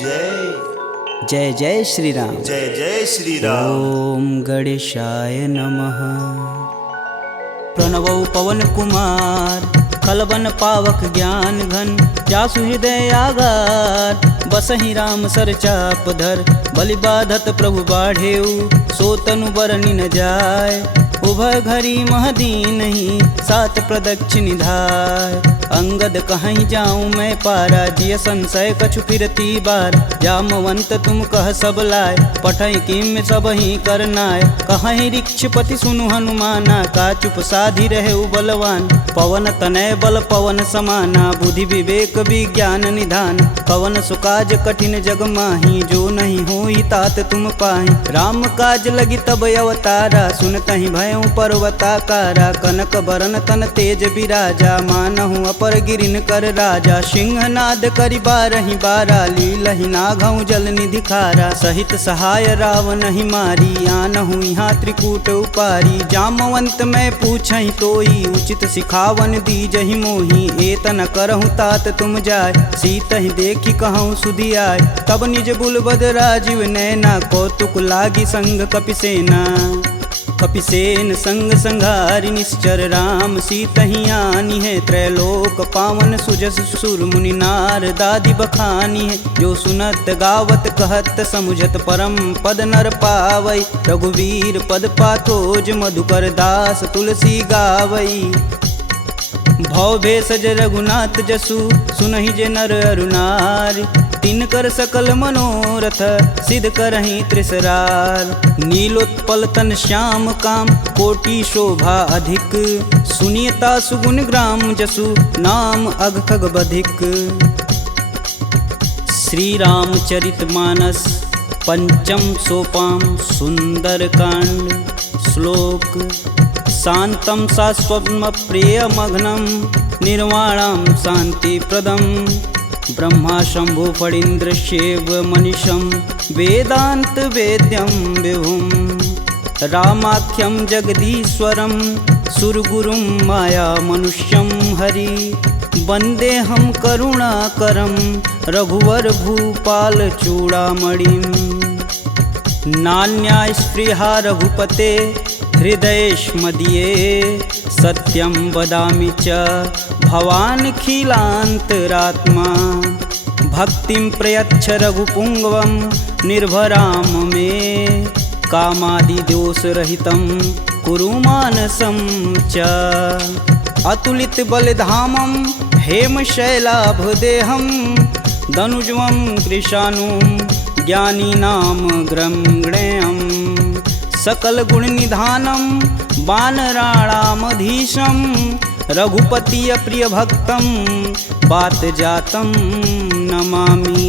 जय जय जय श्री राम। जय जय श्री राम। ओम गणेशाय नमः। प्रणवौ पवन कुमार खलबन पावक ज्ञान घन, जासु हृदय आगार बसहि राम सर चाप धर। बलि बाधत प्रभु बाढ़ेऊ, सो तनु बरनि न जाय। उभय घरी महदीन ही, सात प्रदक्षिण धाय। अंगद कहीं जाऊं मैं पारा, जिय संशय कछु फिरती बार। जामवंत तुम कह सब लाय, पठई किम सब ही करनाय। कहीं ऋक्षपति सुनु हनुमाना, का चुप साधि रहे बलवान। पवन तनय बल पवन समाना, बुद्धि विवेक विज्ञान निधान। पवन सुकाज कठिन जग माही, जो नहीं होई तात तुम पाही। राम काज लगी तब अवतारा, सुनतहि भयउ पर्वताकारा। कनक बरन तन तेज बिराजा, मानहु अपर गिरिन कर राजा। सिंहनाद करि बारहि बारा, लीलहि नाघउ जल निधि खारा। सहित सहाय रावण ही मारी, आनहु यहाँ त्रिकूट उपारी। जामवंत मैं पूछहि तोई, उचित सिखावन दीजहि मोही। एतन करहु तात तुम जाय, सीतहि देखि कहूँ सुधियाय। तब निज बुलबद राजीव नैना, कौतुक लागी संग कपिसेना। कपिसेन संग संघारि निश्चर, राम सीतहि आनी है। त्रैलोक पावन सुजस सुर मुनि नार, दादि बखानी है। जो सुनत गावत कहत समुझत, परम पद नर पावई। रघुवीर पद पाथोज, मधुकर दास तुलसी गावई। भव भेषज रघुनाथ जसु, सुनहि जे नर अरु नारी। तिनकर सकल मनोरथ, सिद्ध करहि त्रिसरार। नीलोत्पल तन श्याम काम, कोटि शोभा अधिक। सुनियता सुगुण ग्राम जसु, नाम अघ खग बधिक। श्री रामचरित मानस पंचम सोपान, सुंदर कांड। श्लोक शांतं शाश्वतं प्रियमघ्नं, निर्वाणं शांतिप्रदं। ब्रह्मा शंभु फणीन्द्रशैव मनीषं, वेदांत वेद्यं विभुं। रामाख्यं जगदीश्वरं, सुरगुरुं माया मनुष्यं हरि। वन्देऽहं करुणाकरं, रघुवर भूपाल चूड़ामणिं। नान्या स्पृहा रघुपते, हृदयेष्मदीये। सत्यं वदामि च भवानखिलान्तरात्मा। भक्तिं प्रयच्छ रघुपुङ्गवं, निर्भराम मे। कामादिदोषरहितं कुरु मानसं च। अतुलित बलधामं, हेमशैलाभदेहं। दनुजं कृशानुं, ज्ञानीनां ग्रम्गणेयम्। सकल गुण निधानं, वानराणामधीशं। रघुपति प्रिय भक्तं, बात जातं नमामि।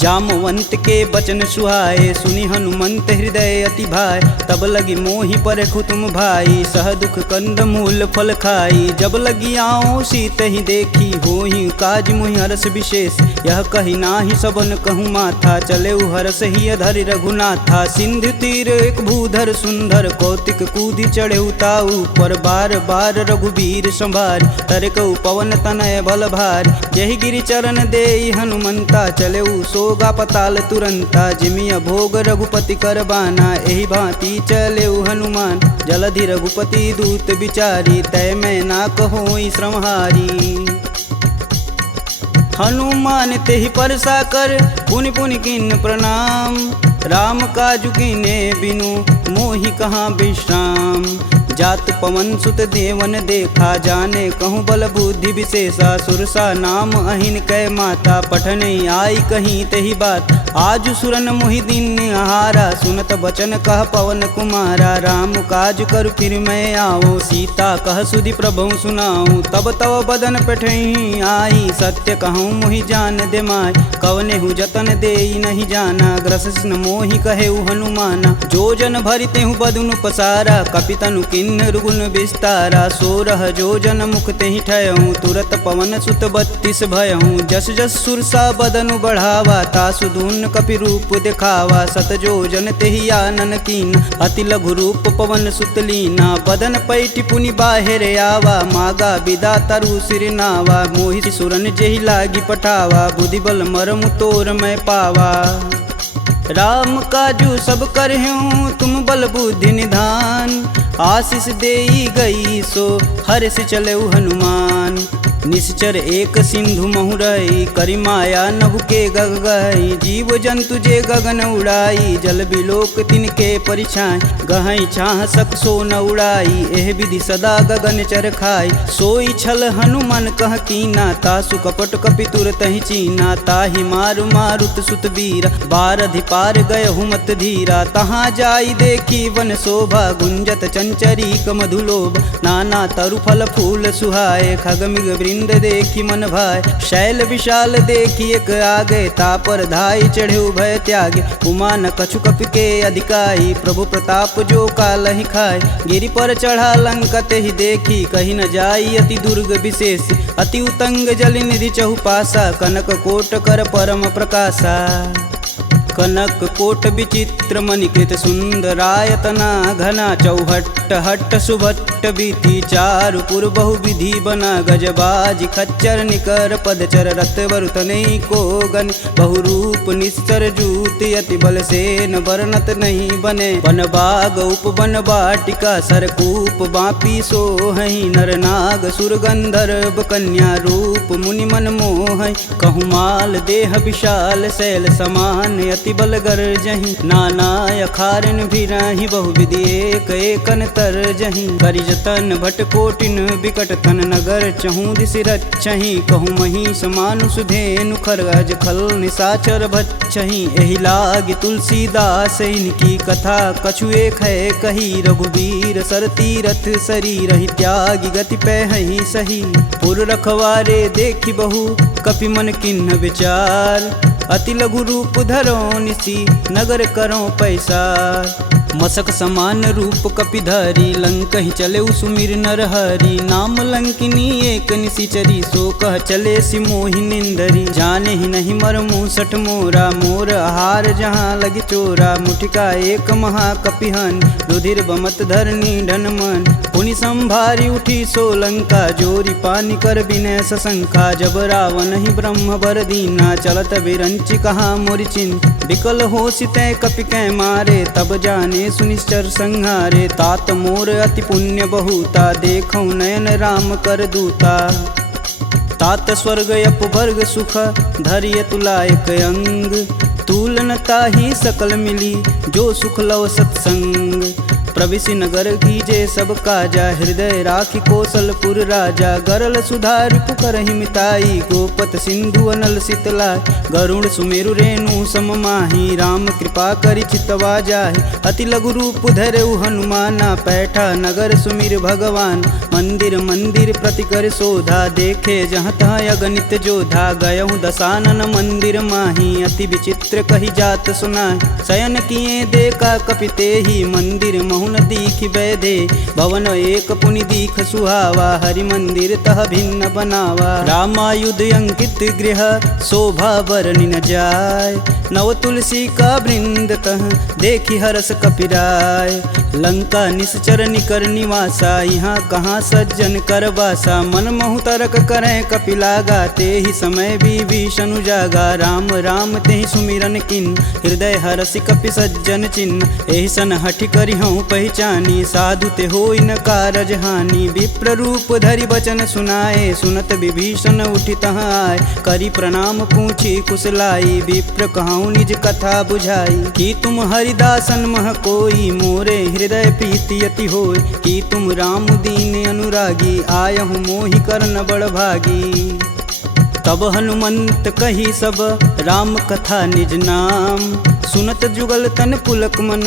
जामवंत के बचन सुहाए, सुनि हनुमंत हृदय अति भाय। तब लगी मोहि परखु तुम भाई, सह दुख कंद मूल फल खाई। जब लगी आओ सीतहि देखी, होहि काज मुहि हरस विशेष। यह कही नाही सबन कहूँ माथा, चले हरस ही अधरि रघुनाथा। सिंधु तीर एक भूधर सुंदर, कौतिक कूदि चढ़े ताऊ पर। बार बार रघुवीर संभार, तरकऊ पवन तनय बल भार। यही गिरि चरण देई हनुमंता, चले सोगा पताल तुरंता। जिमिय भोग रघुपति कर बाना, एहि भांति चले हनुमान। जलधि रघुपति दूत बिचारी, तय मैं ना कहोई श्रमहारी। हनुमान तेहि परसा कर, पुनि पुनि किन्न प्रणाम। राम काजु कीन्हे बिनु, मोहि कहाँ विश्राम। जात पवन सुत देवन देखा, जाने कहूँ बल बुद्धि विशेषा। सुरसा नाम अहिन कै माता, पठने आई कहीं तही बात। आज सुरन मोहि दिन आहारा, सुनत बचन कह पवन कुमारा। राम काज कर फिर मैं आओ, सीता कह सुधि प्रभु सुनाऊं। तब तव बदन पठही आई, सत्य कहूँ मोहि जान दे माय। कवनेहु जतन देई नहीं जाना, ग्रसिन मोहि कहेउ हनुमाना। जो जन भरिते हूँ बदनु पसारा, कपितनु किन्नर गुण विस्तारा। 16 जोजन मुख तेहि ठयहूँ, तुरत पवन सुत 32 भयहूँ। जस जस सुरसा बदनु बढ़ावा, तासु दून हनुमन कपि रूप दिखावा, सत जो जन तेहि आनन कीन, अति लघु रूप पवन सुत लीना, बदन पैठि पुनि बाहिर आवा, मागा बिदा तरु सिर नावा, मोहि सुरन जेहि लागी पठावा, बुद्धि बल मरमु तोर मैं पावा। राम काजू सब करहूँ तुम बल बुद्धि निधान, आशीष देई गई सो हर्ष चले हनुमान, निश्चर एक सिंधु महुरई, करि माया नभ के गग गई, जीव जंतु जे गगन उड़ाई, जल बिलोक तिनके परिछाई, गहई छाह सक सो न उड़ाई, एह विधि सदा गगन चर खाई, सोई छल हनुमान कह कीना, तासु कपट कपि तुरत ही चीना, ताहि मारु मारुत सुत वीर, बारधि पार गय हुमत धीरा, तहाँ जाई देखी वन शोभा, गुंजत चंचरी मधुलोभ, नाना तरु फल फूल सुहाए, खगमिग वृंद देखी मन भाय, शैल विशाल देखी एक आगे, तापर धाई चढ़े भय त्यागे, उमा न कछु कपि के अधिकाई, प्रभु प्रताप जो कालहि खाए, गिरि पर चढ़ा लंका तेहि देखी, कहीं न जाई अति दुर्ग विशेष, अति उतंग जल निधि चहुपासा, कनक कोट कर परम प्रकाशा, कनक कोट विचित्र मणिकृत सुंदरायतना, घना चौहट्ट हट्ट सुभट्ट बीती, चारु पुर बहु विधि बना, गजबाज खच्चर निकर पदचर, रत वरुतनई को गन, बहुरूप निश्चर जूति, अति बल सेन वर्णत नहीं बने, वन बाग उपवन बाटिका, सरकूप बापी सोहई, नर नाग सुर गंधर्व कन्या, रूप मुनि मन मोहई, कहूँ देह विशाल शैल समान, अति बल गर्जहि, नाना अखारन भिराहि, बहुविधि एक एकन तरजहि, करि जतन भट कोटिन विकट तन, नगर चहूँ दिस रचहि, कहूँ महिष मानुष धेनु, खरगज खल निशाचर भच्छहि, एहि लागी तुलसीदास इनकी कथा, कछु एक है कही, रघुवीर सर तीरथ शरीर, त्यागी गति पैहि सही, पुर रखवारे देखी बहु कपि मन किन्ह विचार, अति लघु रूप धरो निसी नगर करो पैसार, मसक समान रूप कपिधरी, लंक ही चले सुमिर नर हरि, नाम लंकिनी एक निशिचरी, सो कह चले सि मोहि निंदरी, जाने ही नहीं मर मूसठ मोरा, मोर आहार जहाँ लगी चोरा, मुठिका एक महाकपिहन, रुधिर बमत धरनी ढन मन, पुनि संभारी उठी सो लंका, जोरी पानी कर बिनय सशंका, जब रावण ही ब्रह्म बर दीना, चलत बिरंचि कहा मोरि चिन्ह, विकल हो सितै कपि कै मारे, तब जाने सुनिश्चर संहारे, तात मोर अति पुण्य बहुता, देखौ नयन राम कर दूता, तात स्वर्ग अपवर्ग सुख, धरिय तुलायक अंग, तूलन ताहि सकल मिली, जो सुख लव सत्संग, प्रविशि नगर कीजे सब काजा, हृदय राखि कौशलपुर राजा, गरल सुधार पुकरहि मिताई, गोपत सिंधु अनल शीतलाय, गरुड़ सुमेरु रेणु सम माही, राम कृपा करि चितवा जाहि, अति लघु रूप धरऊ हनुमाना, पैठा नगर सुमिर भगवान, मंदिर मंदिर प्रति कर शोधा, देखे जहाँ तहाँ अगणित जोधा, गयहु दसानन मंदिर माही, अति विचित्र कही जात सुनाय, शयन किए देखा कपि तेहि, मंदिर महु न दीख बैधे, भवन एक पुनि दीख सुहावा, हरि मंदिर तह भिन्न बनावा, रामायुध अंकित गृह शोभा बरनि न जाय, नव तुलसी का वृंद तह देखी हरस कपिराय, लंका निश्चर निकर निवासा, यहाँ कहाँ सज्जन कर बासा, मन महु तरक करें कपिलागा, ते ही समय विभीषण जागा, राम राम ते ही सुमिरन किन, हृदय हरसि कपि सज्जन चिन्ह, एहि सन हठि करि हूँ पहचानी, साधु ते होई न कारज हानि, विप्र रूप धरि बचन सुनाए, सुनत विभीषण उठि तहाँ आए, करि प्रणाम पूछी कुशलाई, विप्र कहूँ निज कथा बुझाई, कि तुम हरिदासन मह कोई, मोरे हृदय प्रीति अति होय, कि तुम राम दीन अनुरागी, आयहु मोहि करन बड़ भागी, तब हनुमंत कही सब राम कथा निज नाम, सुनत जुगल तन पुलक मन,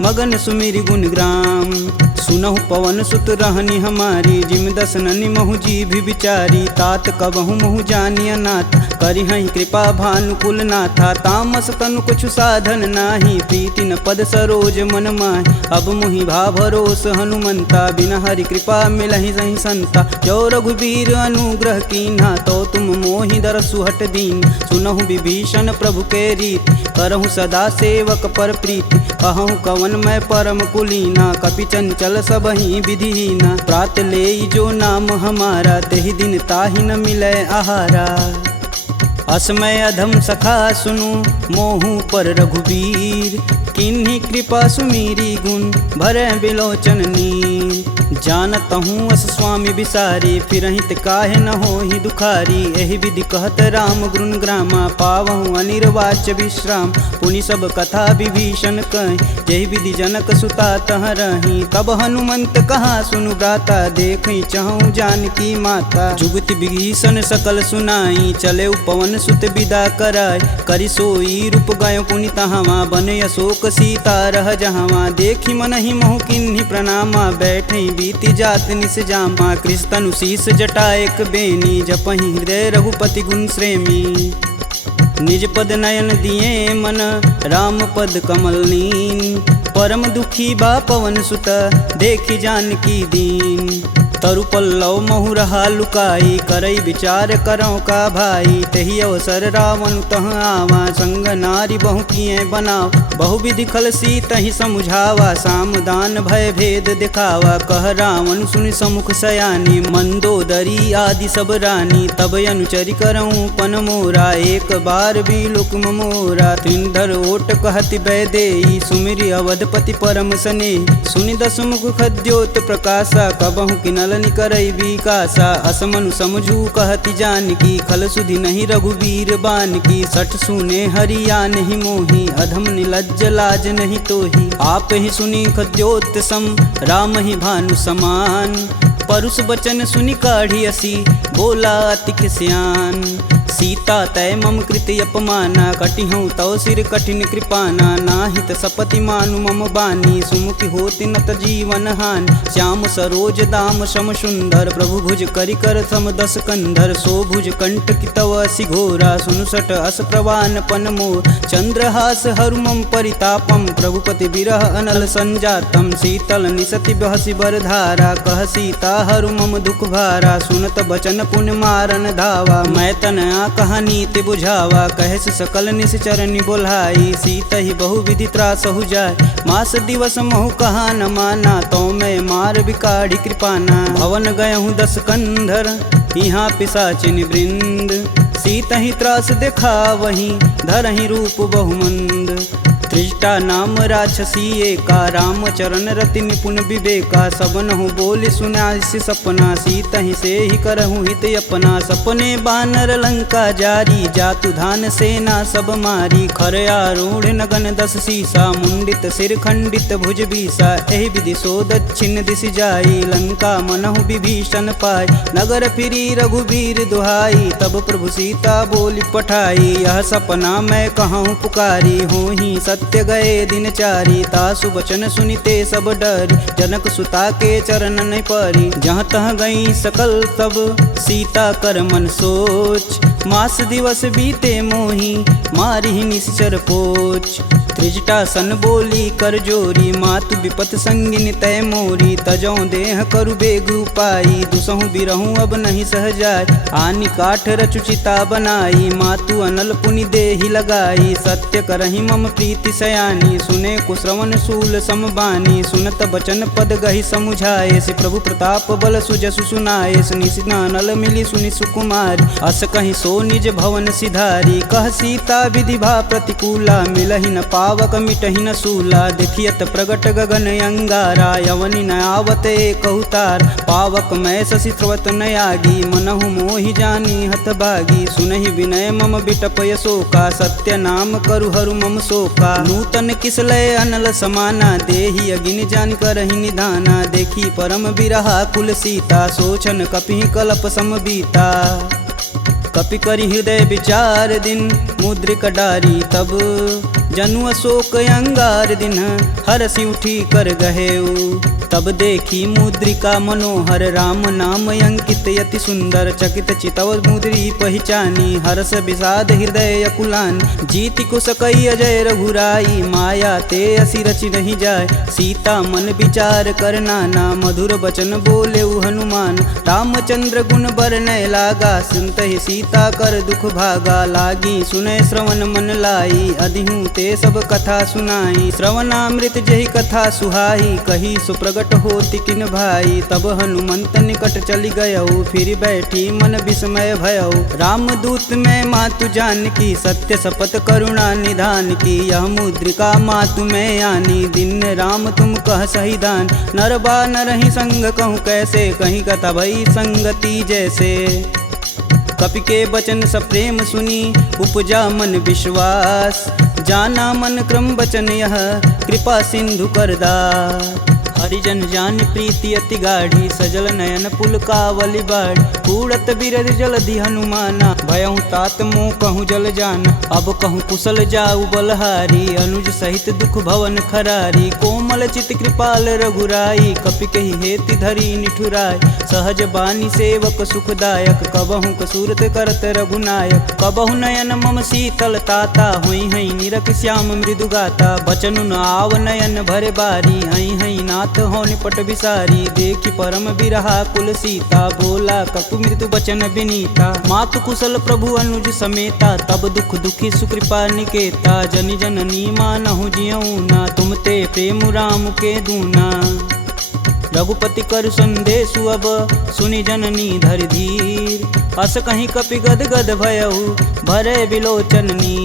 मगन सुमिरि गुण ग्राम, सुनहु पवन सुत रहनी हमारी, जिम दसननि महु जी भी विचारी। तात कबहु महु जानिय नाथ, करिहहि कृपा भानुकुल नाथा। तामस तनु कुछु साधन नाही, प्रीति न पद सरोज मन माहि। अब मुहि भा भरोस हनुमंता, बिना हरि कृपा मिलहि सही संता। जो रघुबीर अनुग्रह कीन्हा, तो तुम मोहि दरसु हट दीन। सुनहु विभीषण प्रभु के रीति, करहु सदा सेवक पर प्रीति। कहूँ कवन मैं परम कुलीना, कपि चंचल सबहि विधिहीना। प्रात लेई जो नाम हमारा, तेहि दिन ताहि न मिलै आहारा। असमय अधम सखा सुनु, मोहु पर रघुबीर। किन्हीं कृपा सुमीरी गुण, भरै बिलोचन नीर। जानत हूँ अस स्वामी बिसारी, फिरहित काहे न होहि दुखारी। एहि विधि कहत राम गुण ग्रामा, पावहु अनिर्वाच्य विश्राम। पुनि सब कथा विभीषण कहि, जेहि विधि जनक सुता तह रही। तब हनुमंत कहा सुनु भ्राता, देखहि चहु जानकी माता। जुगति विभीषण सकल सुनाई, चले पवन सुत विदा कराय। करि सोई रूप गयो पुनि तहावा, बन अशोक सीता रह जहावा। देखि मनहि महु किन्हीं प्रणामा, बैठे बीति जात निस जामा। कृष्ण शीस जटा एक बेनी, जपहि हृदय रघुपति गुण श्रेमी। निज पद नयन दिए मन, राम पद कमल नीन। परम दुखी बा पवन सुत, देखि जानकी दीन। तरु पल्लव महु रहा लुकाई, करई विचार करौ का भाई। तही अवसर रावण तह आवा, संग नारी बहु किए बनाव। बहु विधि खल सीतहि समुझावा, साम दान भय भेद दिखावा। कह रावण सुनि समुख सयानी, मंदोदरी आदि सब रानी। तब अनुचरि करऊँ पन मोरा, एक बार भी लुक मोरा। त्रिंधर ओट कहति बैदेई, सुमिरि अवधपति परम स्नेही। सुनि दसमुख खद्योत प्रकाशा, कबहु किनल करई विकासा। असमनु समझू कहति जानकी, खल सुधि नहीं रघुबीर बान की। सठ सुने हरिया नहीं मोही, अधम निलज्ज लाज नहीं तोही। आप ही सुनी खद्योत सम, राम ही भानु समान। परुष बचन सुनि काढ़ी असी, बोला अति खिसियान। सीता तय मम कृति अपमाना, कटिहूँ तव सिर कठिन कृपाना। नाहित सपति मानु मम बानी, सुमुखि होति नत जीवन हानि। श्याम सरोज दाम सम सुंदर, प्रभु भुज करि कर सम दस कंधर। सो भुज कंठ की तव असि घोरा, सुनुसट अस प्रवान पन मोर। चंद्रहास हरु मम परितापम, प्रभुपति बिरह अनल संजातम। शीतल निसति बहसि बर धारा, कह सीता हरु मम दुख भारा। सुनत बचन पुन मारन धावा, मैं तन कहानी ते बुझावा। कहस सकल निश्चरनि बोलाई, सीत ही बहु विधि त्रासहु जाय। मास दिवस महु कहा न माना, तो मैं मार बिकाढ़ी कृपाना। भवन गयहूँ दस कंधर, यहाँ पिशाचिन वृंद। सीत ही त्रास देखा वहीं, धरहि रूप बहुमंद। त्रिजटा नाम राक्षसी एका, राम चरण रति निपुण विवेका। सबनहु बोल सुनासि सपना, सीत ही से ही करहु हित अपना। सपने बानर लंका जारी, जातु धान सेना सब मारी। खर आरूढ़ नगन दस सीसा, मुंडित सिर खंडित भुज बीसा। एहि विधि सो दक्षिण दिश जाई, लंका मनहु विभीषण पाय। नगर फिरी रघुबीर दुहाई, तब प्रभु सीता बोली पठाई। यह सपना मैं कहूँ पुकारी, हूँ ही सत्य गए दिन चारी। तासु बचन सुनिते सब डरी, जनक सुता के चरण नहीं परी। जहाँ तह गई सकल तब सीता कर मन सोच। मास दिवस बीते मोही, मारी निश्चर पोच। त्रिजटा सन बोली कर जोरी, मातु विपत संगिन तय मोरी। तजौ देह करु बेग उपाई, दुसहु बिरहूँ अब नहीं सह जाय। आनि काठ रचुचिता बनाई, मातु अनल पुनि देहि लगाई। सत्य करहि मम प्रीति सयानी, सुने कुश्रवण शूल समबानी। सुनत बचन पद गहि समुझाए, से प्रभु प्रताप बल सुजसु सुनाए। निशिना नल मिली सुनि सुकुमारी, अस कहि सो निज भवन सिधारी। कह सीता विधि भा प्रतिकूला, मिलहि न पावक मिटहि न सूला। देखियत प्रगट गगन अंगारा, यवनि न आवत एक अवतार। पावक मैं शशि स्रवत न आगी, मनहु मोहि जानी हत भागी। सुनहि विनय मम बिटपय शोका, सत्य नाम करु हरु मम शोका। नूतन किसलय अनल समाना, देहि अगिन जान करहि निधाना। देखी परम बिरहा कुल सीता, सोचन कपि कलप सम बीता। कपि करि हृदय विचार दिन, मुद्रिक डारी तब। जनु अशोक अंगार दिन, हरसि उठी कर गहेऊ। तब देखी मुद्रिका मनोहर राम नाम अंकित यति सुंदर चकित चितव मुद्री पहचानी हर्ष विषाद हृदय अकुलान जीति को सकई अजय रघुराई माया ते असी रचि नहीं जाय सीता मन विचार कर नाना मधुर बचन बोले हनुमान रामचंद्र गुण बरनय लागा सुनत ही सीता कर दुख भागा लागी सुनय श्रवण मन लाई अधिहूँ ते सब कथा सुनाई श्रवणामृत जही कथा सुहाई कही सुप्रगट होति किन भाई तब हनुमंत निकट चली गयऊ फिर बैठी मन विस्मय भयऊ रामदूत में मातु जानकी सत्य शपथ करुणा निधान की यह मुद्रिका मातु में आनी दिन राम तुम कह सही दान नरबा नरहि संग कहूँ कैसे कहीं कथा भई संगति जैसे कपि के बचन सप्रेम सुनी उपजा मन विश्वास जाना मन क्रम बचन यह कृपा सिंधु करदा हरिजन जान प्रीति अति गाढ़ी सजल नयन पुल कावली बाढ़ उड़त बिरद जलधि हनुमाना भयहु तात मोह कहूँ जल जान अब कहूँ कुशल जाऊ बलहारी अनुज सहित दुख भवन खरारी कोमल चित कृपाल रघुराई कपि कही हेति धरी निठुराय सहज बानी सेवक सुखदायक कबहु कसूरत करत रघुनायक कबहु नयन मम शीतल ताता हुई हई निरख श्याम मृदु गाता बचनु न आव नयन भरे बारी हई हई नाथ हो निपट विसारी देखी परम बिरहा कुल सीता बोला कपु मृदु बचन विनीता मातु कुशल प्रभु अनुज समेता तब दुख दुखी सुकृपा निकेता जनि जननी मानहु जियऊ ना तुम ते प्रेम राम के दूना रघुपति कर संदेशु अब सुनि जननी धरि धीर अस कहीं कपि गद गद भयऊ भरे बिलोचननी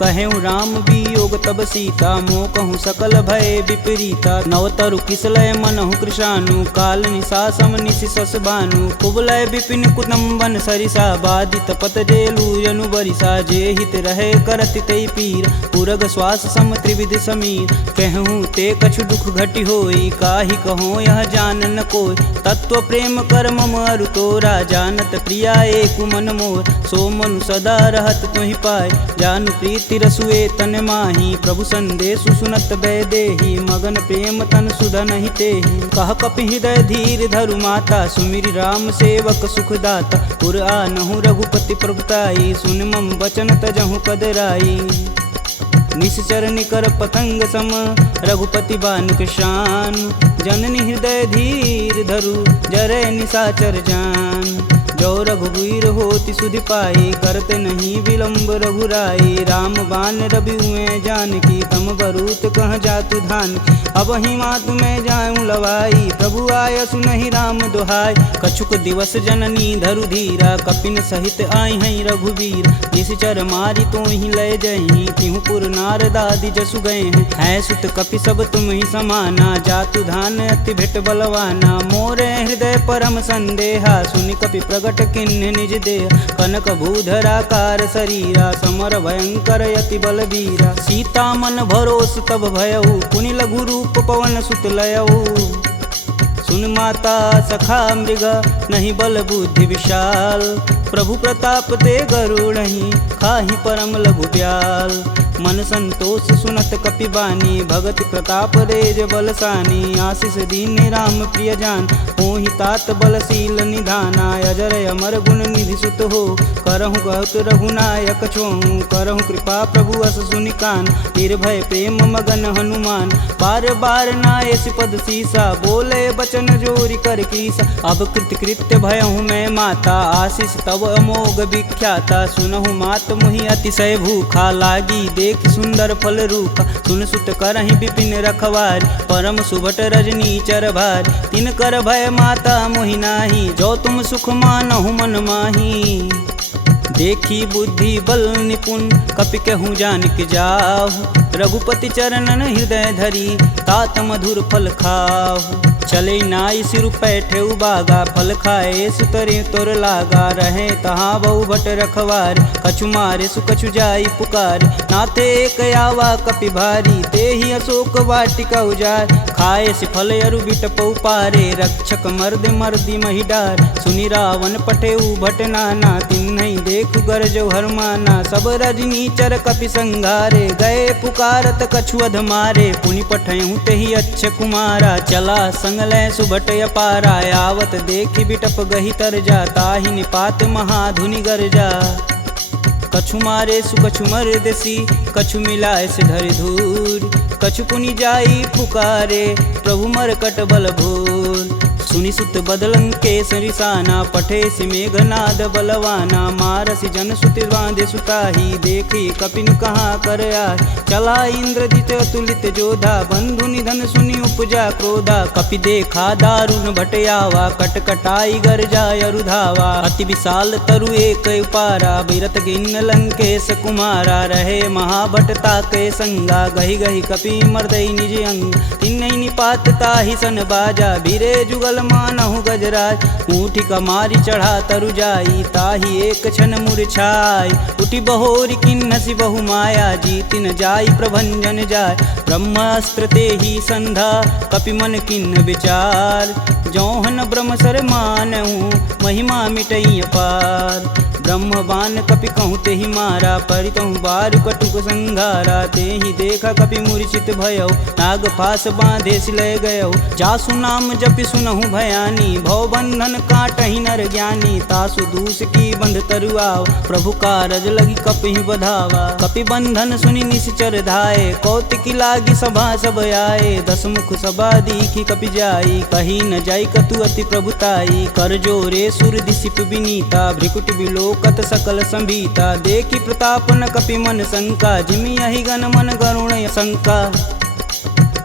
कहेऊ राम वियोग तब सीता मोह कहूँ सकल भय विपरीता नवतरु किसलय मनहु कृशानु काल निशा सम निशि सस बानु कुबलय विपिन कुटुम्बन सरिसा बाधित पत जेलु जनु बरिसा जे हित रहे करति तै पीर पुरग श्वास सम त्रिविध समीर कहूँ ते कछु दुख घटि होई काहि कहो यह जान न कोय तत्व प्रेम कर मम अरु तोरा जानत प्रिया एक मन मोर सो मनु सदा रहत तुहि पाय जानु प्रीति रसुए तन माही प्रभु संदेशु सुनत बैदेही मगन प्रेम तन सुधन हितेहि कह कपि हृदय धीर धरु माता सुमिरि राम सेवक सुखदाता पुर आनहु रघुपति प्रभुताई सुन मम बचन तजहु कदराई निश्चर निकर पतंग सम रघुपति बानिक शान जननी हृदय धीर धरु जरे निशाचर जान जो रघुवीर होति सुधि पाई करते नहीं विलम्ब रघुराई राम बान रवि हुए जानकी तम बरूत कह जातु धान अब ही मातु में जाऊं लवाई प्रभु आय सुनहि राम दुहाई कछुक दिवस जननी धरु धीरा कपिन सहित आई हैं रघुवीर निश्चर मारी तो ही लय जही तिहु पुर नारदादि जसु गए हैं है सुत कपि सब तुम ही समाना जातु धान अति भेट बलवाना मोरे हृदय परम संदेहा सुनि कपि प्रगट किन्ह निज देह कनक भूधराकार शरीरा समर भयंकर यति बलबीरा सीता मन भरोस तब भयऊ पुनि लघु रूप पवन सुत लयऊ सुन माता सखा मृग नहीं बल बुद्धि विशाल प्रभु प्रताप ते गरुड़हि खाहि परम लघु ब्याल मन संतोष सुनत कपि बानी भगति प्रताप रेज बलसानी आशीष दीन राम प्रिय जान होहि तात बलशील निधाना अजर अमर गुण निधि सुत हो करहु कहत रघुनायक छोहु करहु कृपा प्रभु अस सुनिकान निर्भय प्रेम मगन हनुमान बार बार नायस पद सीसा बोले बचन जोरी कर कीसा अब कृत्य भयहु मैं माता आशीष तब अमोघ विख्याता सुनहु मात मुहि अतिशय भूखा लागी देख सुंदर फल रूप सुन सुत करहि विपिन रखवार परम सुभट रजनी चर भार तिन कर भय माता मोहि नाही जो तुम सुख मानहु मन माही देखी बुद्धि बल निपुण कपि कहूँ जानक जाहु रघुपति चरणन हृदय धरी तात मधुर फल खाहु चले नाई सिर पैठे बागा, फल खाए सुतरे तोर लागा। रहे तहाँ बहु भट रखवार, कछु मारे सु कछु जाई पुकार। नाथे एक आवा कपि भारी, ते ही अशोक वाटिका उजार। खाए से फल अरु बिटपौ पारे, रक्षक मर्द मर्दी महिडार। सुनि रावण पठेऊ भट नाना, तिन्हि देखु गरजौ हरमाना। सब रजनीचर कपि संघारे, गए पुकारत कछु अध मारे। पुनि पठयहु तेहि अच्छ कुमारा, चला संग लै सुभट अपारा। आवत देखि बिटप गहि तरजा, ताहि निपात महाधुनि गरजा। कछु मारे सु कछु मर्दसी, कछु मिलाए से धरि धूर। कछु पुनि जाई पुकारे, प्रभु मरकट बल भूर। सुनि सुत बदलंकेश रिसाना, पठे सि मेघनाद बलवाना। मारसि जन सुति बांधे सुताही, देखी कपिन कहाँ कर आय। चला इंद्रजित अतुलित जोधा, बंधु निधन सुनि उपजा क्रोधा। कपि देखा दारुण भट आवा, कटकटाई गरजा अरुधावा। अति विशाल तरु एक उपारा, बिरत गिन्न लंकेश कुमारा। रहे महाभट ताके संगा, गहि गहि कपि मर्दई निज अंग। तिन्हि निपात ताहि सन बाजा, भीरे जुगल मानहु गजराज। ऊँठी कमारी चढ़ा तरु जाई, ताहि एक क्षण मूर्छाई। उठि बहोरी किन्नसी बहु माया, जीति न जाई प्रभंजन जाय। ब्रह्मास्त्र तेहि संधा, कपि मन किन्न विचार। जौहन ब्रह्म सर मानहु, महिमा मिटई अपार। ब्रह्म बान कपि कहूँ तेहि मारा, परितहु बारु कटुक संघारा। तेहि देखा कपि मूर्छित भयउ, नाग पास बांधे सिलय गयउ। जासु नाम जपि सुनहु भयानी, भव बंधन काटहि नर ज्ञानी। तासु दूस की बंध तरुआव, प्रभु कारज लगी कपि बधावा। कपि बंधन सुनि निश्चर धाये, कौतिकी लागी सभा सब आए। दस मुख सभा दीखी कपि जाई, कही न जाई कतु अति प्रभुताई। कर जोरे सुर दिसिप विनीता, भ्रिकुट बिलोकत सकल संभीता। देखी प्रताप न कपि मन शंका, जिमि यही गण मन गरुण शंका।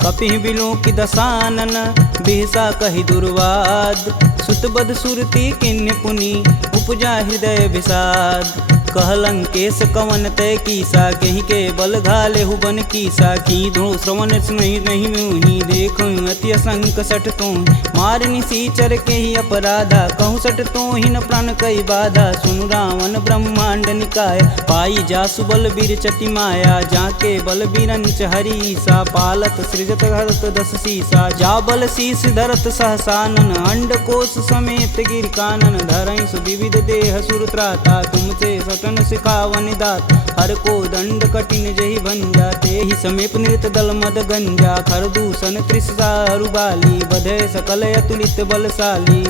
कपि बिलो की दसानन, बिहसा कहि दुर्वाद। सुतबद सुरती किन्य पुनि, उपजा हृदय विषाद। कहलंकेश कवन तय कीसा, कहीं के बल घाले हुबन कीसा। की धो श्रवण नहीं नहीं मुहि, देखो अति असंक सठ तो। मार निसीचर के ही अपराधा, कहूँ सठ तो ही न प्राण कई बाधा। सुनु रावण ब्रह्मांड निकाय, पाई जासु बल बीर चति माया। जाके बल बीरंच हरीसा, पालत सृजत हरत दस सीसा। जा बल शीस धरत सहसानन, अंड कोश समेत गिर कानन। धरई सुविविध देह सुर त्राता, तुमसे सटन सिखावन दात। हर को दंड कठिन जहि भंजा, तेहि समीप नृत दल मद गंजा। खरदूषण त्रिषा अरुबाली, बधे सकल अतुलित बलशाली।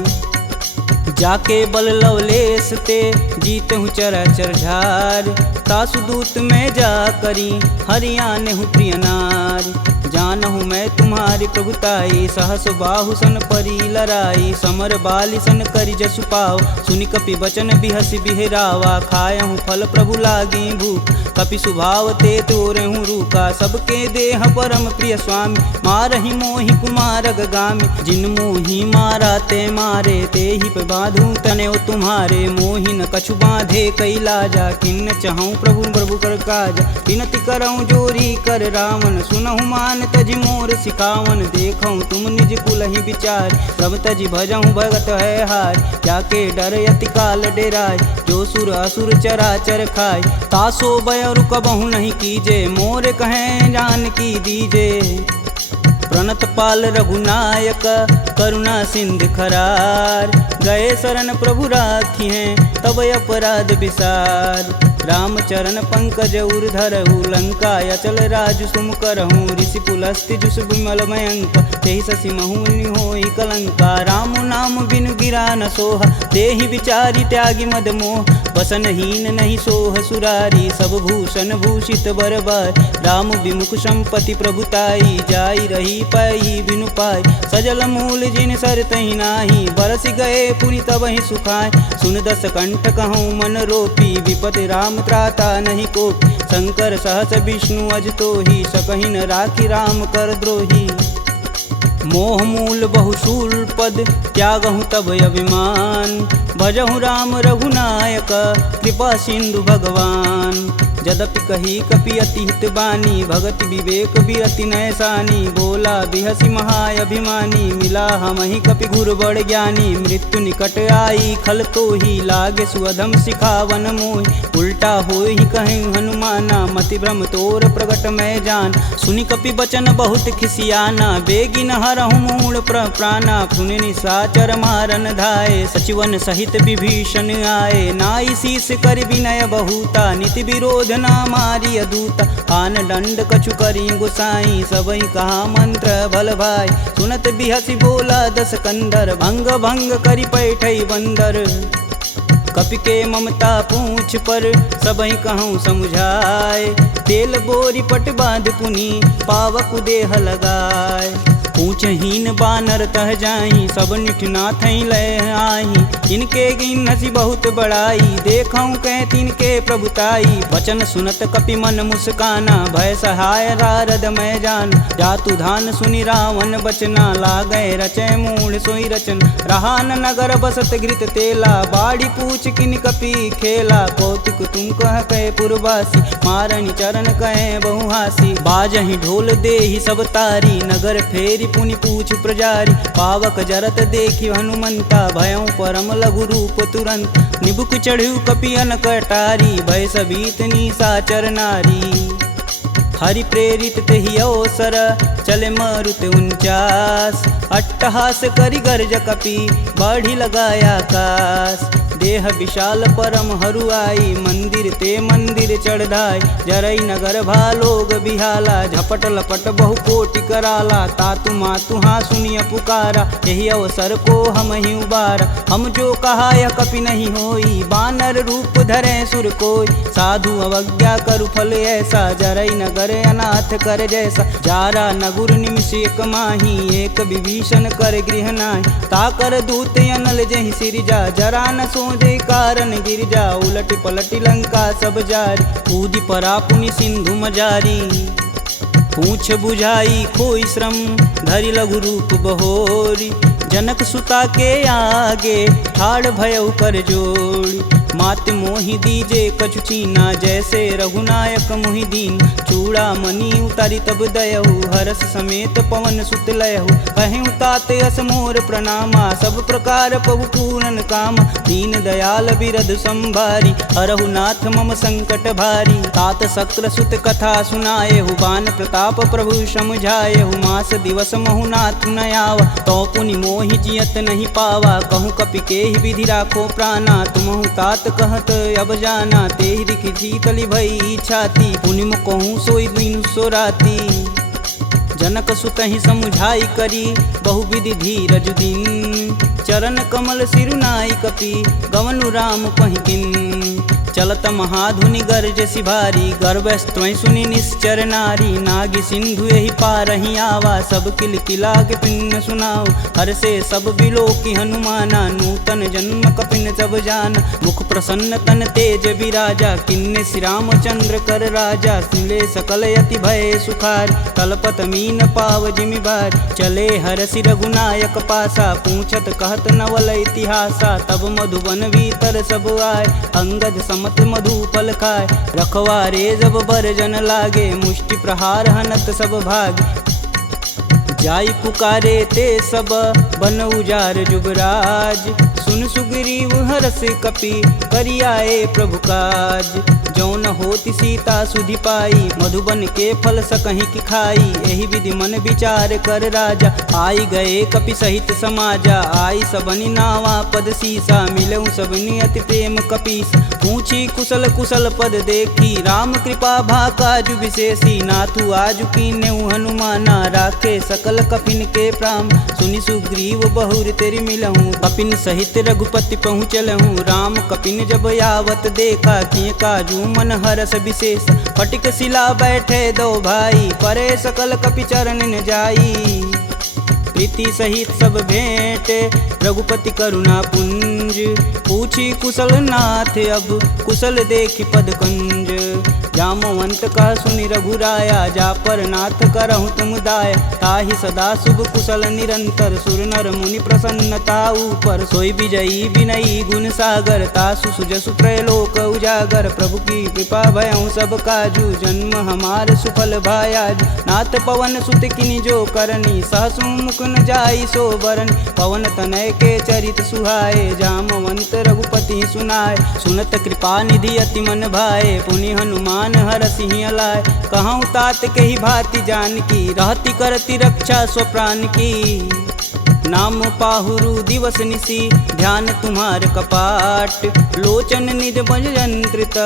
जाके बल लवलेश ते, जीतहु चराचर झार। तासु दूत में जा करी, हरियाने हूँ प्रिय नार। जानहु मैं तुम्हारी प्रभुताई, सहस बाहु सन परी लराई। समर बाली सन करि जसु पाव, सुनि कपि बचन बिहसि बिहरावा। खायहु फल प्रभु लागी भूख, कपि सुभाव ते तोरहु रूखा। सबके देह परम प्रिय स्वामी, मारहि मोहि कुमार गामी। जिन मोहि मारा ते मारे, तेहि पे बांधु तने तुम्हारे। मोहि न कछु बांधे कैलाजा, किन्न चहु प्रभु प्रभु कर काज। विनति करऊँ जोरी कर रावण, सुनहु मान तजि मोर सिखावन। देखऊँ तुम निज कुलहि विचार, प्रभ तजि भजहु भगत है हार। जाके डर यति काल डेराय, जो सुर असुर चराचर खाय। तासो भय रुकबहु नहीं कीजे, मोर कहें जान की दीजे। प्रणत पाल रघुनायक, करुणा सिंध खरार। गए शरण प्रभु राखी हैं, तब अपराध विसार। रामचरण पंकज उर धरहु, लंका अचल राजु सुम करहूँ। ऋषि पुलस्ति जुस विमल मयंक, तेहि शशि महुनि होई कलंका। राम नाम बिनु गिरा न सोहा, देहि विचारी त्यागी मद मोह। वसनहीन नहीं सोह सुरारी, सब भूषण भूषित बरबार। राम विमुख संपत्ति प्रभुताई, जाई रही पाई बिनु पाई। सजल मूल जिन सर तहि नाही, बरस गए पुनि तबहि सुखाय। सुन दस कंठ कहूँ मन रोपी, विपति राम त्राता नहीं कोपी। शंकर सहस विष्णु अज तोहि, सकहि न राखी राम कर द्रोही। मोह मूल बहुशूल पद, त्यागहु तब अभिमान। भजहु राम रघुनायक, कृपा सिंधु भगवान। यद्यपि कही कपि अति हित बानी, भगति विवेक बिरति नैसानी। बोला बिहसी महाअभिमानी, मिला हमहि कपि गुर बड़ ज्ञानी। मृत्यु निकट आई खल तो ही, लागे सुअधम सिखावन मोहि। उल्टा होई कहीं हनुमाना, मति भ्रम तोर प्रगट मैं जान। सुनि कपि बचन बहुत खिसियाना, बेगिन हरहु मूल प्राणा। सुनि निशाचर मारन धाये, सचिवन सहित विभीषण आए। नाई शीस कर विनय बहुता, नीति विरोध ना मारी अदूता। आन दंड कछु करी गुसाई, सबई कहा मंत्र भल भाई। सुनत बिहसी बोला दस कंदर, भंग भंग करि पैठई बंदर। कपि के ममता पूछ पर, सबई कहूँ समझाए। तेल बोरी पट बांध पुनी, पावक देह लगाए। पूछहीन बानर तह जाही, सब निठना थई लय आही। इनके गिन हसी बहुत बड़ाई, देखऊँ कह तिनके प्रभुताई। वचन सुनत कपि मन मुस्काना, भय सहाय रारद मैं जान। जातु धान सुनि रावण बचना, लागय रचय मूढ़ सोई रचन। रहान नगर बसत घृत तेला, बाड़ी पूछ किन कपि खेला। कौतुक तुम कह कहे पुरवासी, मारणी चरण कहे बहुहासी। बाजहि ढोल देहि सब तारी, नगर फेरी पुनि पूछ प्रजारी। पावक जरत देखि हनुमंता, भयउ परम लघु रूप तुरंत। निबुक चढ़ू कपियन कटारी, भय सबीत निशाचर नारी। हरि प्रेरित तेहि अवसर, चले मारुत 49। अट्टहास करि गर्ज कपि, बाढ़ी लगाया आकाश। देह विशाल परम हरुआई, मंदिर ते मंदिर चढ़ाई। जरई नगर भालोग बिहाला, झपट लपट बहु कोटि कराला। तातु मातु हाँ सुनिय पुकारा, यही अवसर को हम ही उबारा। हम जो कहा यह कपि नहीं होई, बानर रूप धरे सुर कोई। साधु अवज्ञा करु फल ऐसा, जरई नगर अनाथ कर जैसा। जारा नगुर निमिष एक माही, एक विभीषण कर गृह नाहि। ताकर दूत अनल जहि सिरजा, जरा न सोजे कारण गिरजा। उलटि पलटि लंका सब जारी, कूदि परा पुनि सिंधु मजारी। पूछ बुझाई खोई श्रम, धरि लघु रूप बहोरी। जनक सुता के आगे, ठाड़ भयउ कर जोड़ी। मात मोहि दीजे कछु चीना, जैसे रघुनायक मोहि दीन। चूड़ा मणि उतारी तब दयहु, हरस समेत पवन सुत लयहु। कहें तात यस मोर प्रणामा, सब प्रकार प्रभु पूरन काम। दीन दयाल बिरध संभारी, हरहु नाथ मम संकट भारी। तात शक्र सुत कथा सुनाएहु, बान प्रताप प्रभु समझाएहु। मास दिवस महु नाथ न आवा, तो पुनि मोहि जियत नहीं पावा। कहूँ कपि के ही विधि राखो प्राणा, तुमहु तात कहत अब जाना। तेहि दिखि शीतली भई छाती, पुनि कहूँ सोई दिन सो राती। जनक सुतहि समुझाई करी, बहुविधि धीरज दिन। चरण कमल सिरुनाई कपि, गवनु राम पहिकिन। चलत महाधुनि गर्ज सिभारी, गर्भस्त्वं सुनि निश्चर नारी। नागी सिंधु यही पारहि आवा, सब किल किलाग पिन्न सुनाओ। हर से सब बिलोकि हनुमाना, नूतन जन्म कपिन सब जान। मुख प्रसन्न तन तेज विराजा, किन्ने श्री रामचंद्र कर राजा। सिले सकल यति भय सुखार, तलपत मीन पाव जिमि भार। चले हरसि रघुनायक पासा, पूछत कहत नवल इतिहासा। तब मधुबन भीतर सब आए, अंगद मत मधुपल खाए। रखवारे जब बरजन लागे, मुष्टि प्रहार हनत सब भाग। जाई पुकारे ते सब, बन उजार जुबराज। सुन सुग्रीव हरस कपि, करियाए प्रभु काज। जौन होति सीता सुधि पाई, मधुबन के फल सकहि की खाई। एहि विधि मन विचार कर राजा, आई गए कपि सहित समाजा। आई सबनि नावा पद सीसा, मिलऊँ सबनि अति प्रेम कपीस। पूछी कुशल कुशल पद देखी, राम कृपा भाकाजु विशेषी। नाथु आजु कीन्हु हनुमाना, राखे सकल कपिन के प्राम। सुनि सुग्रीव बहुर तेरि मिलहूँ, कपिन सहित रघुपति पहुँचलहूँ। राम कपिन जब यावत देखा, किए काजू मन हरस विशेष। फटिक शिला बैठे दो भाई, परे सकल कपि चरण न जाई। प्रीति सहित सब भेंट, रघुपति करुणा पुंज। पूछी कुशल नाथ अब, कुशल देखि पद कंज। जामवंत कह सुनि रघुराया, जा पर नाथ करहु तुम दाया। ताहि सदा शुभ कुशल निरंतर, सुर नर मुनि प्रसन्नता ऊपर। सोई विजयी विनयी गुण सागर, तासु सुजसु त्रैलोक उजागर। प्रभु की कृपा भयउ सब काजू, जन्म हमार सुफल भायाज। नाथ पवन सुत किनि जो करनी, सहसु मुख न जाई सो बरन। पवन तनय के चरित सुहाए, जामवंत रघुपति सुनाए। सुनत कृपा निधि अति मन भाए, पुनि हनुमान हर सिंह लाय। कहूँ तात के ही भांति जानकी, रहती करती रक्षा स्वप्राण की। नाम पाहुरु दिवस निसी, ध्यान तुम्हार कपाट। लोचन निज बज यंत्रित,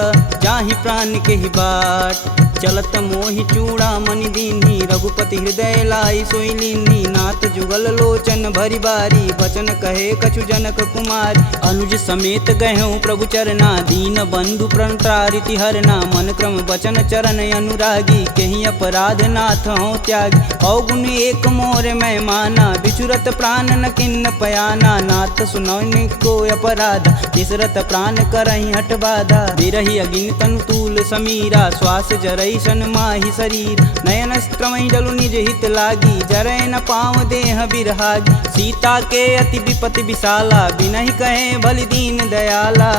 जाहि प्राण के ही बाट। चलत मोहि चूड़ामणि दीन्ही, रघुपति हृदय लाई सोई लीन्ही। नाथ जुगल लोचन भरी बारी, बचन कहे कछु जनक कुमार। अनुज समेत गहूँ प्रभु चरना, दीन बंधु प्रणतारिति हरना। मन क्रम बचन चरण अनुरागी, कहीं अपराध नाथ हो त्यागी। अवगुण एक मोर मैं माना, बिचुरत प्राण न किन्न पयाना। नाथ सुनौनि को अपराध, तिसरत प्राण करहि हठ बाधा। बिरहि अगिन तनु तूल समीरा, श्वास जरई सन माहि शरीर। नयन स्त्रमहि जलु निज हित लागी, जरै न पाँव देह बिरहागी। सीता के अति विपति विशाला, बिनहि कहे बलि दीन दयाला।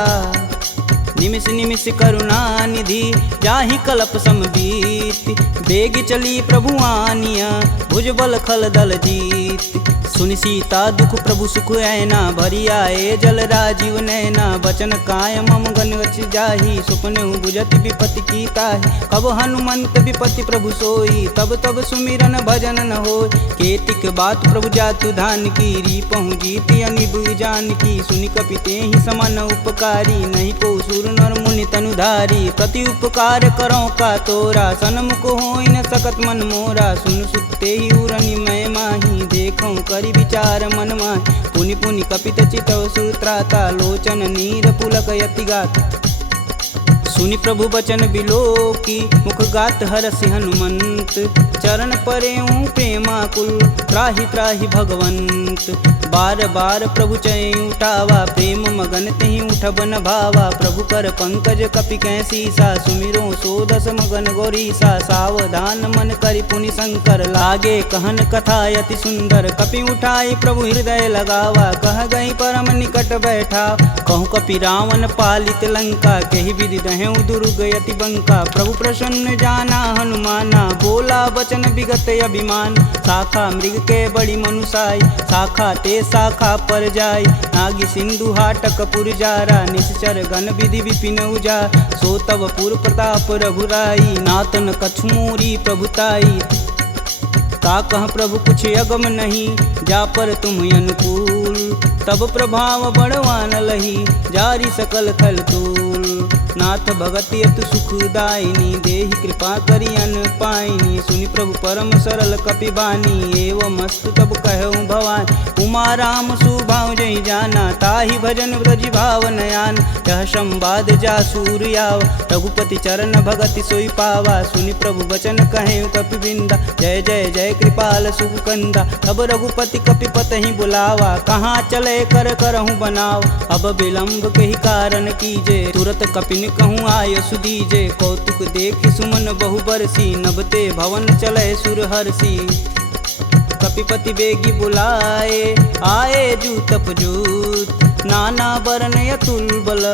निमिष निमिष करुणा निधि, जाहि कल्प समबीत। बेग चली प्रभु आनिया, भुजबल खल दल जीत। सुनि सीता दुख प्रभु सुख ऐना, भरी आए जल राजीव नैना। बचन काय मम गन गच जाहि, सुपने बुझत विपति की ताहि। कब हनुमंत विपति प्रभु सोई, तब तब सुमिरन भजन न होय। केतिक बात प्रभु जातु धान की, रीपहु जीति अनिब जानकी। सुनि कपि तेहि समान उपकारी, नहीं को सुर नर मुनि तनुधारी। प्रति उपकार करो का तोरा, सन्मुख होई न सकत मन मोरा। सुन सुते ही उरनि मैं माही, देखूं करि विचार मन माहि। पुनि पुनि कपित चितव सुत्राता, लोचन नीर पुलक यति गात। सुनि प्रभु बचन बिलोकी, मुख गात हरसि हनुमंत। चरण परेऊँ प्रेमाकुल, त्राहि त्राहि भगवंत। बार बार प्रभु चय उठावा, प्रेम मगन तेहि उठब न भावा। प्रभु कर पंकज कपि कै सीसा, सुमिरो सो दस मगन गौरीसा। सावधान मन करि पुनि शंकर, लागे कहन कथा अति सुंदर। कपि उठाई प्रभु हृदय लगावा, कह गई परम निकट बैठा। कहूँ कपि रावण पालित लंका, केहि विधि दहें दुर्ग यति बंका। प्रभु प्रसन्न जाना हनुमाना, बोला बचन विगत अभिमान। शाखा मृग के बड़ी मनुसाई, शाखा ते शाखा पर जाई। नागी सिंधु हाटक पुर जारा, निश्चर गण विधि विपिन उजा। सो तब पुर प्रताप रघुराई, नातन कछु मोरी प्रभुताई। का कह प्रभु कुछ अगम नहीं, जा पर तुम अनुकूल। तब प्रभाव बड़वान लही, जारी सकल खल तूल। नाथ भगति अतु सुखदायिनी, देहि कृपा करि अन पाइनी। सुनि प्रभु परम सरल कपि बानी, एवं मस्तु तब कहूँ भवानी। उमा राम सुभाव जहि जाना, ताहि भजन ब्रज भाव नयान। यह संवाद जासूर आवा, रघुपति चरण भगति सोई पावा। सुनि प्रभु बचन कहें कपि बिंदा, जय जय जय कृपाल सुख कंदा। तब रघुपति कपि पतहि बुलावा, कहाँ चले कर करहूँ बनाव। अब विलंब के ही कारण कीजे, तुरत कपिन कहूँ आय सुदीजे। कौतुक देखि सुमन बहु बरसी, नभते भवन चले सुर हरसी। कपिपति बेगी बुलाए, आए जूतप जूत। नाना बरन अतुल बल,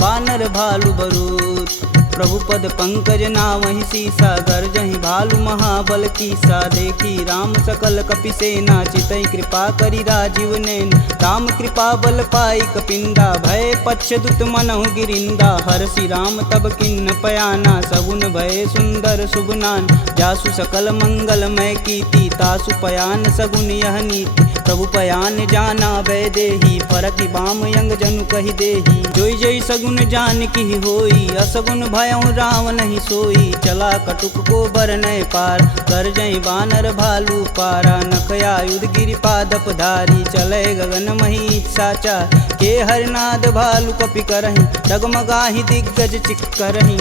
बानर भालु बरूत। प्रभु पद पंकज नावहि सीसा, गर्जहि भालु महाबल कीसा। देखी राम सकल कपि सेना, चितई कृपा करि राजीव नैन। राम कृपा बल पाई कपिंदा, भय पच्छ दुत मनहु गिरिंदा। हरसि राम तब किन्न पयाना, सगुन भय सुंदर शुभ नान। जासु सकल मंगलमय कीर्ति, तासु पयान सगुन यह नीति। प्रभु पयान जाना भय देही, फरकि बाम यंग जनु कहि देही। जोई जोई सगुन जान की होई, असगुन भयउ रावण ही सोई। चला कटुक को बरनय पार, कर जय बानर भालू पारा। नखया युध गिरि पादप धारी, चले गगन मही साचा। के हरनाद भालू कपि करहि, डगमगाहि दिग्गज चिक्करहि।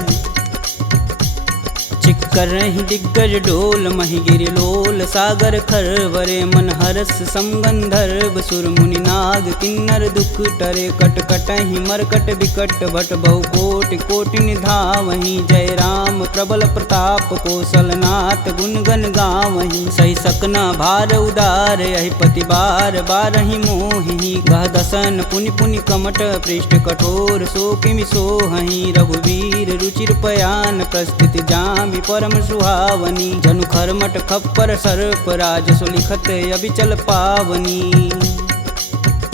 चिक्करहि दिग्गज डोल, महि गिरि लोल सागर खरवरे। मन हरस समगंधर्व सुर मुनि नाग, किन्नर दुख टरे। कट कटहि मरकट बिकट, भट बहु कोट कोटि कोटि निधावहीं। जय राम प्रबल प्रताप कौशलनाथ गुण गण गावहीं। सही सकना भार उदार यही पति बार बारहि मोहि। गह दसन पुनि पुनि कमट पृष्ठ कठोर सो किमि सोहहीं। रघुवीर रुचिर पयान प्रस्थिति जामि परम सुहावनी। जनु खरमट खप्पर सर्प राज सुलिखत अबिचल पावनी।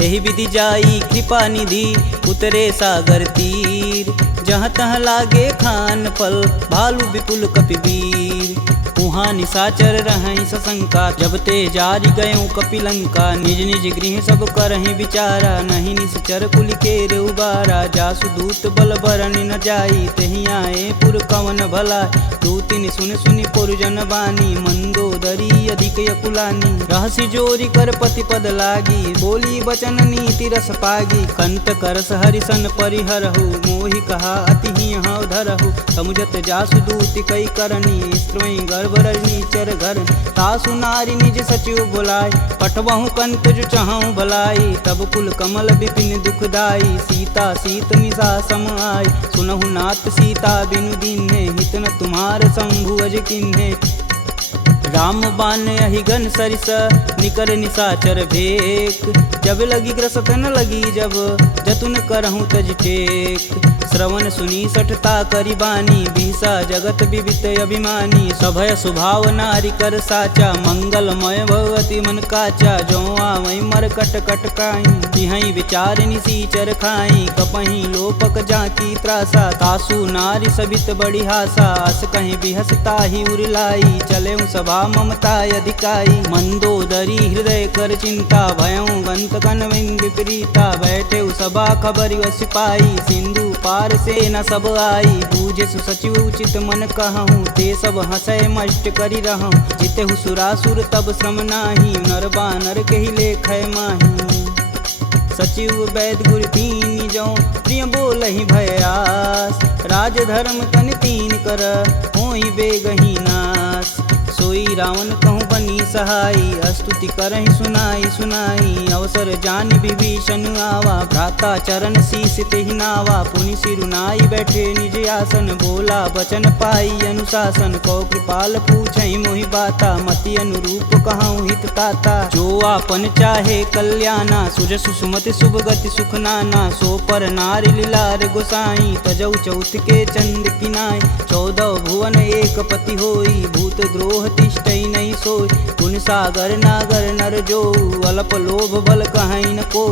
यही विधि जाई कृपा निधि उतरे सागर तीर। जहाँ तहाँ लागे खान पल भालू विपुल कपिवीर। उहाँ निशाचर रहें सशंका जब ते जारि गयों कपिलंका। निज निज गृह सब करहीं विचारा नहीं निश्चर कुल केर उबारा। जासु दूत बल बरन न जाई तेहि आए पुर कवन भला। दूतिन सुन सुनि पुरजन बानी मंदोदरी अधिक यकुलानी। रहसि जोरी कर पति पद लागी बोली बचन नीति रस पागी। कंत करस हरिसन परिहरहु मोहि कहा अति हौ धरहु। समुझत जासु दूति कई करनी स्त्रोई गर्भ रजनी चर घर। तासु नारी निज सचिव बुलाय पठवहु कंत जो चहु भलाई। तब कुल कमल विपिन दुखदाई सीता सीत निशा सम आय। सुनहु नाथ सीता बिनु दीन्हे हित न तुम्हार शंभु अज किन्हे। राम बान अहिगन सरिस निकर निशाचर भेक। जब लगी ग्रसत न लगी जब जतुन करहूँ तज टेक। श्रवण सुनी सठता करी बानी बिहसा जगत विवित अभिमानी। सभय स्वभाव नारी कर साचा मंगलमय भगवती मन काचा। जो आवै मर कट कट काई जिहई विचार निसीचर खाई। कपही लोपक जाकी त्रासा तासु नारी सबित बड़ी हासा। अस कहीं बिहसता ही उरलाई चले सभा ममता अधिकाई। मंदोदरी हृदय कर चिंता भयं गंत कन विपरीता। बैठे सभा खबर सिपाही सिंधु पार से न सब आई। बूझे सुसचिव उचित मन कहूँ ते सब हंसय मष्ट करी रहूँ। जिते सुरासुर तब श्रम नाही नर बानर के ही लेख माही। सचिव वैद गुरु तीन जो प्रिय बोलहि भयास। राज धर्म तन तीन कर होई बेगही नास। सोई रावण कहूँ बनी सहाई स्तुति करहि सुनाई सुनाई। अवसर जानि विभीषण आवा भ्राता चरण शीस तेहि नावा। पुनि सिरुनाई बैठे निज आसन बोला बचन पाई अनुशासन। कौ कृपाल पूछहि मोहि बाता मति अनुरूप कहूँ हित ताता। जो आपन चाहे कल्याणा सुजसु सुमति शुभ गति सुख नाना। सो पर नारी लीलार गोसाई तजौ चौथ के चंद किनाय। 14 भुवन एक पति होई भूत द्रोह तिष्ठई नहीं सोई। गुण सागर नागर नर जो अल्प लोभ बल कहीं न को।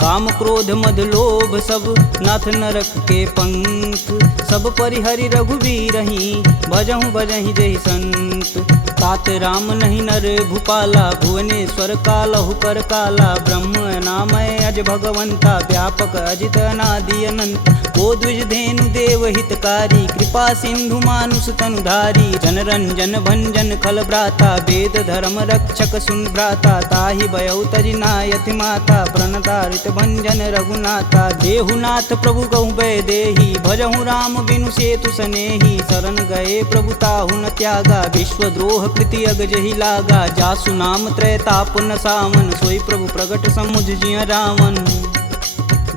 काम क्रोध मद लोभ सब नाथ नरक के पंख। सब परिहरि रघुवीरहि भजहु भजहि जहि संत। तात राम नहीं नर भूपाला भुवनेश्वर कालहु कर काला। ब्रह्म नामय अज भगवंता व्यापक अजित अनादि अनंत। को द्विज धेनु देव हितकारी कृपा सिंधु मानुष तनुधारी। जन रंजन भंजन खल भ्राता वेद धर्म रक्षक सुन भ्राता। ताहि भयउ तजि नायति माता प्रणतारित भंजन रघुनाथा। देहुनाथ प्रभु कहु भय देहि भजहु राम बिनु सेतु सनेहि। शरण गए प्रभु ताहु न त्यागा विश्वद्रोह कृति अग जहि लागा। जासु नाम त्रैताप न सावन सोई प्रभु प्रगट समुझ जिय रावण।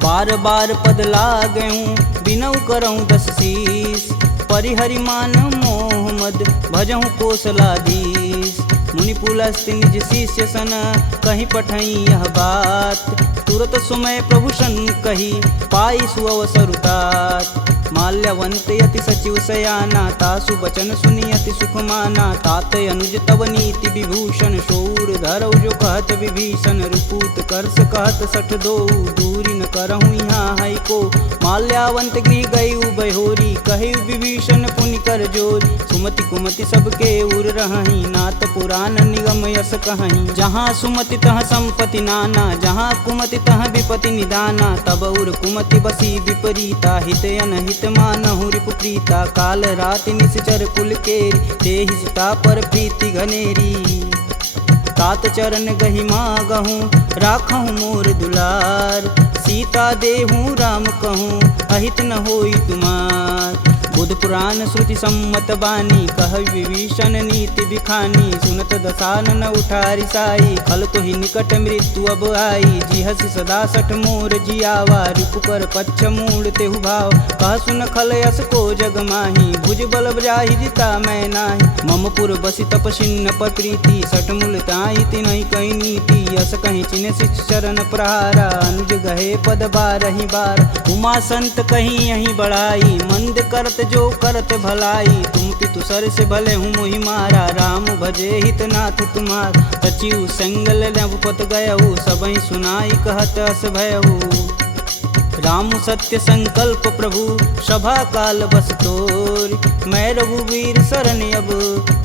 बार बार पद लागऊँ बिनऊ करऊँ 10 शीस। परिहरि मान मोह मद भजहु कौशलाधीश। मुनि पुलस्त्य निज शिष्य सन कहीं पठई यह बात। तुरत सुमय प्रभु सन कही पाई सुअवसरुतात। माल्यवंत यति सचिव सयाना तासु बचन सुनि अति सुख माना। तात अनुज तव नीति विभूषण शौर धरऊ जो कहत विभीषण। रुपूत करस कहत सठ दो दूरी न करहूँ यहाँ है को। माल्यावंत गृह गई बहोरी कही विभीषण पुनि कर जोरी। सुमति कुमति सबके उर रही नाथ पुराण निगम यस कहीं। जहाँ सुमति तह संपत्ति नाना जहाँ कुमति तह विपति निदाना। तब उर कुमति बसी विपरीता हित अनहित मानहु रिपुप्रीता। काल राति निश्चर कुल केरी तेहि सुता पर प्रीति घनेरी। तात चरण गहि मागहूँ राखहूँ मोर दुलार। सीता देहूँ राम कहूँ अहित न होई तुमार। बुध पुराण श्रुति सम्मत बानी, कह विभीषण नीति बिखानी। सुनत दसानन उठारी साई, खल तो ही निकट मृत्यु अब आई। जी हसी सदा सठ मोर जियावा, रिपु कर पच्छ मूड तेहु भाव। कह सुन खल यस को जग माही, भुज बल जाहि जिता मैं नाही। मम पुर बसी तपसिन्न पर प्रीति, सठ मूल ताहि तिनहि कही नीति। यस कहीं चिन्ह शिष चरण प्रहारा, अनुज गहे पद बारहि बार। उमा संत कहीं यही बढ़ाई, मंद करत जो करत भलाई। तुम पितु सर से भले हूँ मोहि मारा, राम भजे हित नाथ तुम्हार। सचिव संगल नवपत गयहु, सबहि सुनाई कहत अस भयहु। राम सत्य संकल्प प्रभु, सभा काल बस तोरि। मैं रघुवीर शरण अब,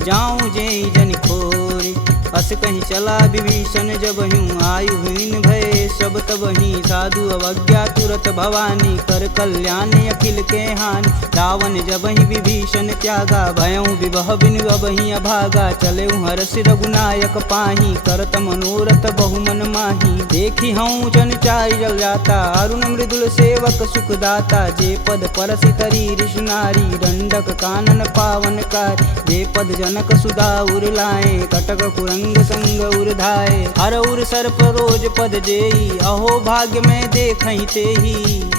जाऊं जेहि जनि खोरि। अस कहीं चला विभीषण जब हूँ, आयुहीन भय सब तबहि। साधु अवज्ञा तुरत भवानी, कर कल्याण अखिल के हानि। रावण जबहि विभीषण त्यागा, भयउ विभह बिनु अबहि अभागा। चलेउ हरष रघुनायक पाही, करत मनोरथ बहुमन माही। देखी हूँ जन चारि जल जाता, अरुण मृदुल सेवक सुखदाता। जे पद परसि तरी ऋषि नारी, दंडक कानन पावन कार। जे पद जनक सुधा उर लाए, कटक कुरंग संग उर्धाए। हर उर सर्प रोज पद जेई, अहो भाग्य में देखहि तेहि।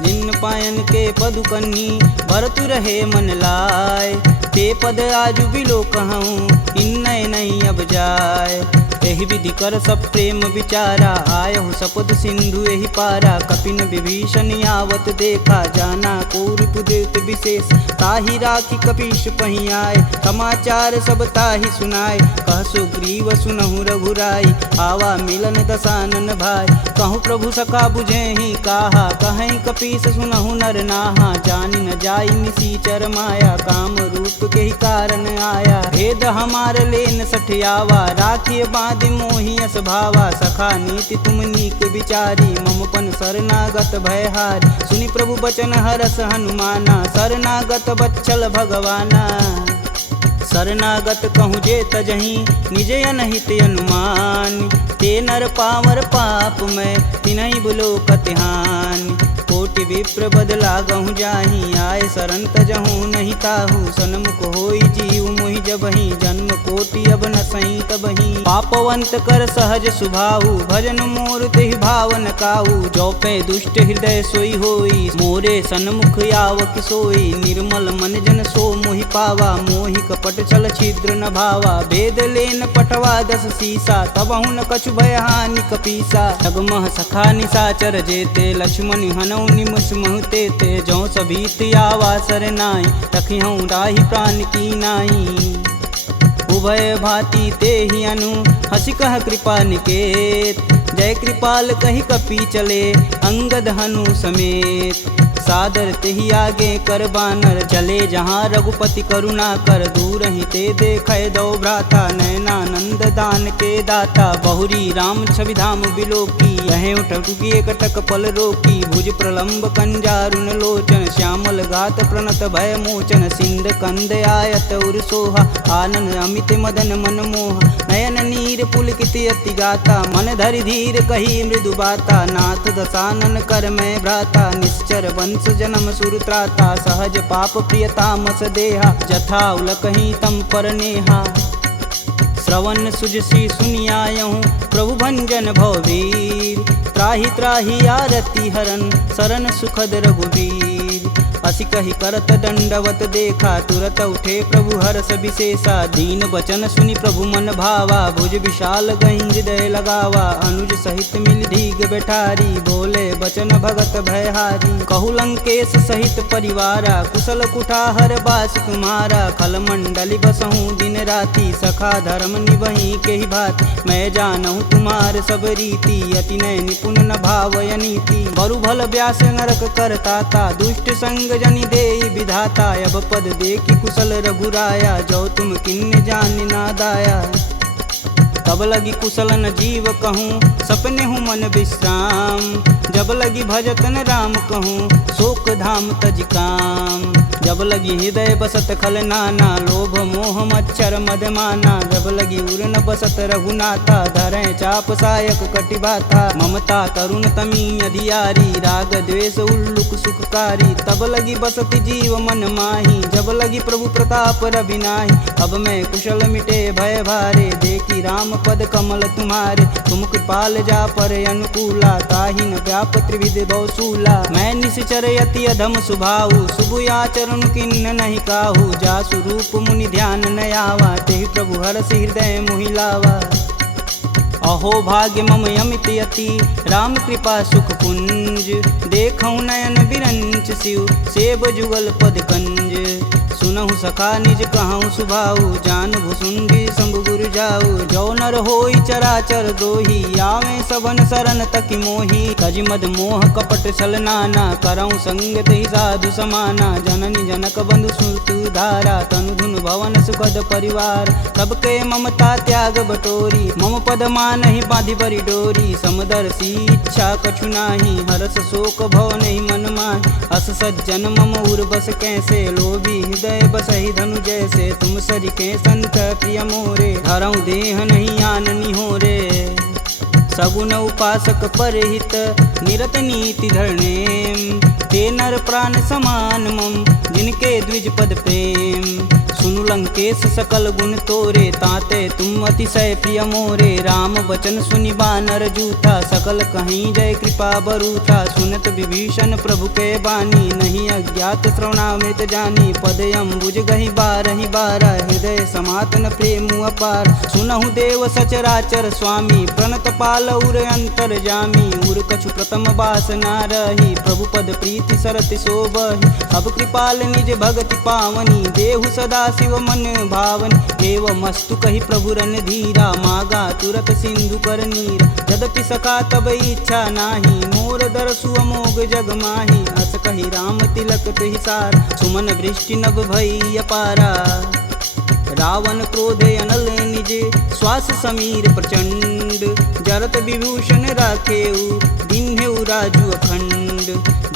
जिन पायन के पदु कन्ही, भरतु रहे मन लाय। ते पद आजु बिलो कहूँ, इन्नय नहीं अब जाय। एहि विधि कर सब प्रेम विचारा, आयहु सपद सिंधु एहि पारा। कपिन विभीषण आवत देखा, जाना कौरव देत विशेष। ताहि राखी कपीश पहि आए, समाचार सब ताहि सुनाए। कह सुग्रीव सुनहु रघुराई, आवा मिलन दसानन भाई। कहूँ प्रभु सखा बुझेहि काहा, कहीं कपीस सुनहु नर नाहा। जानि न जाई निसीचर माया, काम रूप के ही कारण आया। भेद हमार लेन सठियावा, राखिए बांधि मोहि यस भावा। सखा नीति तुम नीक विचारी, ममपन शरणागत भयहारी। सुनि प्रभु बचन हरस हनुमाना, शरणागत बच्चल भगवाना। शरणागत कहूँ जे तजहि, निज अनहित अनुमान। ते नर पावर पाप में, तिन्हि बुलोकत हानि। कोटि विप्र बदला गहूँ जाहि, आए शरण तजहूँ नहीं ताहू। सन्मुख होई जीव मोहि जबहि, जन्म कोटि अब न सही तबहि। पापवंत कर सहज सुभाऊ, भजन मोर तेहि भावन काऊ। जो पे दुष्ट हृदय सोई होई, मोरे सन्मुख आव किसोई। निर्मल मन जन सो मोहि पावा, मोहि कपट छल छिद्र न भावा। भेद लेन पटवा दस सीसा, तबहु न कछु भय हानि कपीसा। जगमह सखा निशाचर जेते, लक्ष्मण हनौ निमस महते ते। जौ सभीत आवा सरनाई, रखिहऊँ राहि प्राण की नाई। उभय भांति तेहि अनु, हसि कह कृपा निकेत। जय कृपाल कहि कपि चले, अंगद हनु समेत। सादर तेहि आगे कर बानर, चले जहाँ रघुपति करुणा कर। दूर ही ते देखै दो भ्राता, नयनानंद दान के दाता। बहुरी राम छवि धाम बिलोकी, यहें उठुकी एकटक पल रोकी। भुज प्रलंब कंजारुन लोचन, श्यामल गात प्रणत भय मोचन। सिंध कंद आयत उर सोहा, आनन अमित मदन मन मोह। नयन नीर पुलकित अति गाता, मन धरि धीर कही मृदु बाता। नाथ दसानन कर मैं भ्राता, निश्चर वंश जन्म सुर त्राता। सहज पाप प्रियतामस देहा, जथा उलकहि तम पर नेहा। श्रवण सुजसी सुनियायहूँ, प्रभु भंजन भववीर। त्राहि त्राहि आरती हरन, शरण सुखद रघुवीर। असी कही करत दंडवत देखा, तुरत उठे प्रभु हरष विशेषा। दीन बचन सुनि प्रभु मन भावा, भुज विशाल गहि हृदय लगावा। अनुज सहित मिल धीग बैठारी, बोले बचन भगत भयहारी। कहु लंकेश सहित परिवारा, कुशल कुठाहर बास तुम्हारा। खल मंडली बसहूँ दिन राति, सखा धर्म निबहि के ही भात। मैं जानहूँ तुम्हार सब रीति, अति नय निपुण न भावय नीति। बरु भल व्यास नरक करताता, दुष्ट संग जनि देई विधाता। अब पद देखी कुशल रघुराया, जो तुम किन्न जान ना दाया। तब लगी कुशल न जीव कहूँ, सपने हूँ मन विश्राम। जब लगी भजतन राम कहूँ, शोक धाम तज काम। जब लगी हृदय बसत खल नाना, लोभ मोह मच्छर मदमाना। जब लगी उर न बसत रघुनाथा, धरें चाप सायक कटिबाथा। ममता करुण तमी अधियारी, राग द्वेष उल्लुक सुखकारी। तब लगी बसत जीव मन माही, जब लगी प्रभु प्रताप रविनाही। अब मैं कुशल मिटे भय भारे, देखी राम पद कमल तुम्हारे। तुम कृपाल जा पर अनुकूला, ताहि न व्याप त्रिविध बहुसूला। मैं निश्चर यति अधम सुभाऊ, शुभ आचरण किन्न नहीं काहू। जासु रूप मुनि ध्यान न आवा, तेहि प्रभु हरष हृदय मोहि लावा। अहो भाग्य मम यमित यति, राम कृपा सुख पुंज। देखऊँ नयन बिरंच शिव, सेब जुगल पद कंज। सुनहु सखा निज कहूँ सुभाऊ, जान भुसुंडी शंभु गुरु जाऊ। जो नर होई चराचर द्रोही, आवे सबन शरण तकि मोही। तज मद मोह कपट छल नाना, करऊँ संगत ही साधु समाना। जननी जनक बंधु सुत धारा, तनु धुन भवन सुखद परिवार। सबके ममता त्याग बटोरी, मम पद मानहि बांधि बरी डोरी। समदर्शी इच्छा कछु नाही, हरस शोक भव नहीं मन माहि। अस सज्जन मम उर बस कैसे, लोभी हृदय बसहि धनु जैसे। तुम सरिके संत प्रिय मोरे, धरऊँ देह नहीं आननी हो रे। सगुन उपासक परहित, निरत नीति धरणेम। ते नर प्राण समान मम, जिनके द्विज पद प्रेम। सुनु लंकेश सकल गुण तोरे, ताते तुम अतिशय प्रिय मोरे। राम बचन सुनि बानर जूथा, सकल कहीं जय कृपा बरूथा। सुनत विभीषण प्रभु के बानी, नहीं अज्ञात श्रवणामृत जानी। पद अम्बुज गहि बारहि बारा, हृदय समातन प्रेम अपार। सुनहु देव सचराचर स्वामी, प्रणत पाल उर अंतर जामी। उर कछु प्रथम बास ना रही, प्रभु पद प्रीति सरति शोभहि। अब कृपाल निज भगति पावनी, देहु सदा शिव मन भावनी। एवं मस्तु कही प्रभु रन धीरा, मागा तुरत सिंधु कर नीर। यद्यपि सका तब इच्छा नाही, मोर दरसु अमोघ जग माही। अस कही राम तिलक तुहिसार, सुमन वृष्टि नभ भई अपारा। रावण क्रोध अनल निज, श्वास समीर प्रचंड। जरत विभूषण राखेऊ, दिन्हेऊ राजु अखंड।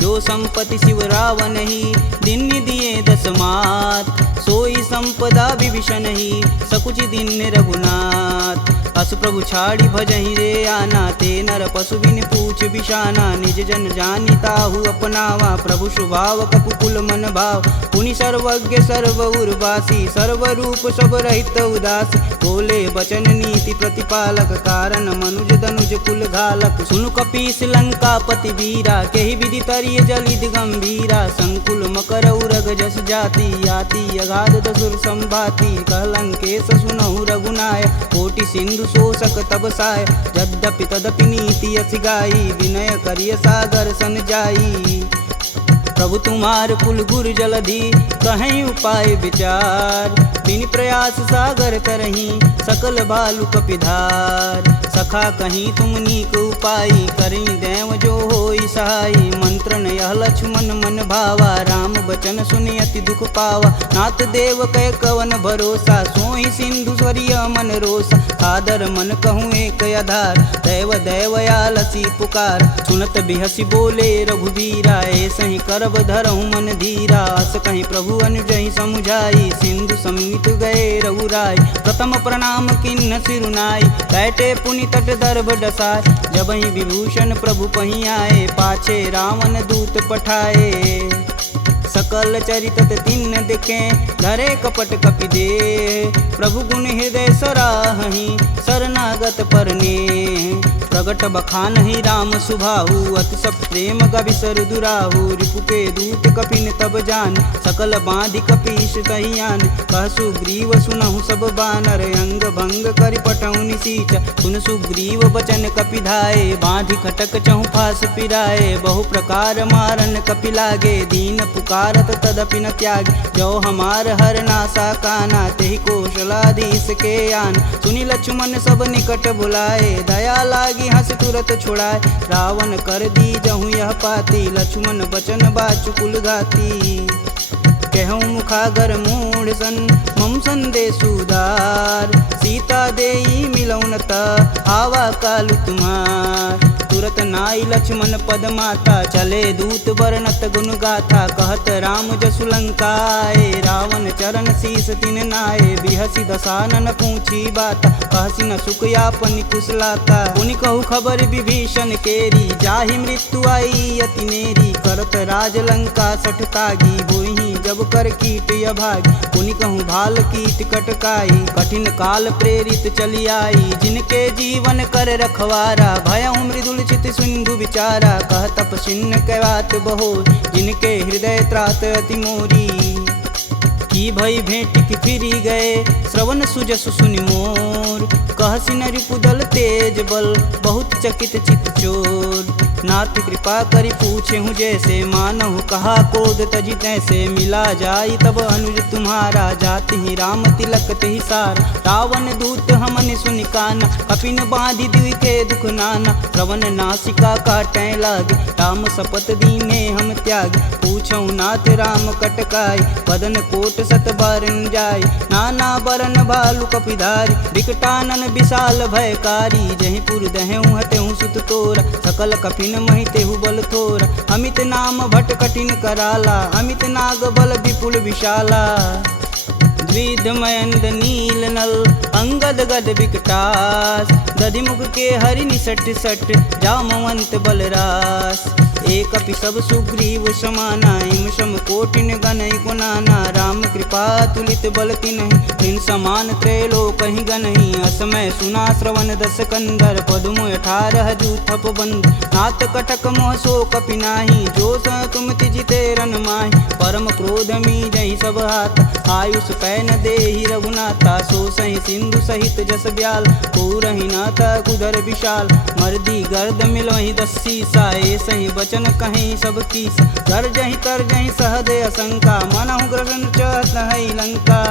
जो संपत्ति शिव रावण ही, दिन्नि दिए दस मात। सोई संपदा विभीषण ही, सकुचि दिन्ने रघुनाथ। अस प्रभु छाड़ी भजहि रे आना, ते नर पशु बिन पूछ बिशाना। निज जन जानि ताहु अपनावा, प्रभु स्वभाव कपुकुल मन भाव। पुनि सर्वज्ञ सर्व उर्वासी, सर्व रूप सब रहित उदासी। बोले बचन नीति प्रतिपालक, कारण मनुज धनुज कुल घालक। सुनु कपीस लंकापति वीरा, केहि विधि तरिय जलिद गंभीरा। संकुल मकर उरग जस जाति, याति अगाध दसुर संभाति। कह लंकेश सुनहु रघुनाय, कोटि सिंधु शोषक तब साय। यद्यपि तदपि नीति अति गाई, विनय करिय सागर सन जाई। प्रभु तुम्हार कुल गुर जलधि, कहीं उपाय विचार। बिन प्रयास सागर तरही, सकल भालु कपिधार। सखा कहीं तुम नीक उपाय, करी देव जो होई सहाई। मंत्रन यह लक्ष्मण मन भावा, राम बचन सुनि अति दुख पावा। नाथ देव कै कवन भरोसा, सोई सिंधु स्वरिय मन रोसा। आदर मन कहूँ एक आधार, दैव दैवयालसी पुकार। सुनत बिहसी बोले रघुबीरा, ऐसे ही करब धरहु मन धीरा। अस कहीं प्रभु अनुजहि समुझाई, सिंधु समीत गए रघुराय। प्रथम प्रणाम किन्न सिरुनाई, बैठे पुनि तट दर्भ डसाय। जबहि विभूषण प्रभु पहीं आए, पाछे रावण दूत पठाए। सकल चरित तिन्न दिखे, धरे कपट कपि दे। प्रभु गुण हृदय सराहहि, शरणागत परने। प्रगट बखानहि राम सुभाहु, अति सब प्रेम गविसर दुराहु। रिपु के दूत कपिन तब जान, सकल बांधि कपीश कहियान। कह सुग्रीव सुनहु सब बानर, अंग भंग करि पटौनि निसीच। सुन सुग्रीव बचन कपि धाये, बांधि खटक चहु फास पिराए। बहु प्रकार मारन कपि लागे, दीन पुकारत तदपि न त्यागे। जो हमार हर नासा काना, तेहि कौशलाधीश के आन। सुनि लक्ष्मण सब निकट बुलाए, दया लागी हंस तुरत छुड़ाए। रावण कर दी जहूँ यह पाती, लक्ष्मण बचन बाचु कुल घाती। कहूँ मुखागर मूढ़ सन, मम संदेश उदार। सीता देई मिलौन त, आवा कालु तुम्हार। तुरत नाई लक्ष्मण पद माता, चले दूत वर्णत गुण गाथा, कहत राम जसु लंकाए, रावण चरण शीस तिन नाये, बिहसी दसानन पूछी बात, कहसी न सुख यापन कुशलाता, पुनि कहु खबर विभीषण केरी, जाहि मृत्यु आई अति नेरी, करत राज लंका सठ तागी, होहि जब कर कीट अभागी, पुनि कहूँ भाल कीट कटकाई, कठिन काल प्रेरित चली आई, जिनके जीवन कर रखवारा, भयउ मृदुल चित सिंधु विचारा, कह तपसिन्न कहवात बहो, जिनके हृदय त्रात अति मोरी, की भई भेंट की फिरी गए, श्रवण सुजस सुनि मोर, कहसी न रिपुदल तेज बल, बहुत चकित चित चोर, नाथ कृपा करि पूछे हूँ जैसे, मानहु कहा क्रोध तजि तैसे, मिला जाई तब अनुज तुम्हारा, जाति ही राम तिलक तेहि सार, रावण दूत हमन सुनि काना, कपिन बांधि दिव्य के दुख नाना, श्रवण नासिका काटै लागे, राम शपथ दीने हम त्याग, पूछऊ नाथ राम कटकाई, बदन कोट सत बारन जाय, नाना बरन भालु कपिधारी, विकटानन विशाल भयकारी, जहि पुर दहु हतेहु सुत तोरा, सकल कपिन महि तेहु बल थोरा, अमित नाम भट कठिन कराला, अमित नाग बल विपुल विशाला, द्विध मयंद नील नल, अंगद गद विकटास, दधिमुख के हरि निसट सट, जामवंत बलरास, एक अपि सब सुग्रीव समाना, इम सम कोटिन गनहि गुनाना, राम कृपा तुलित बल तिन्हि, तिन समान त्रैलोक ही गनहि, असमय सुना श्रवण दस कंदर, पदुम 18 जूथप बंद, नाथ कटक मोह सो कपि नाही, जो स तुम तिजिते रन माहि, परम क्रोध मी जहि सब हाथ, आयुष पै न देहि रघुनाथा, सो सहि सिंधु सहित जस ब्याल, पूरहि नाथ कुधर विशाल, मर्दी गर्द मिलहि 10 सीसा, सही बचन कहीं सब कीस, गर्जहि तरजहि सहदे असंका, मनहु ग्रसन चहत है लंका,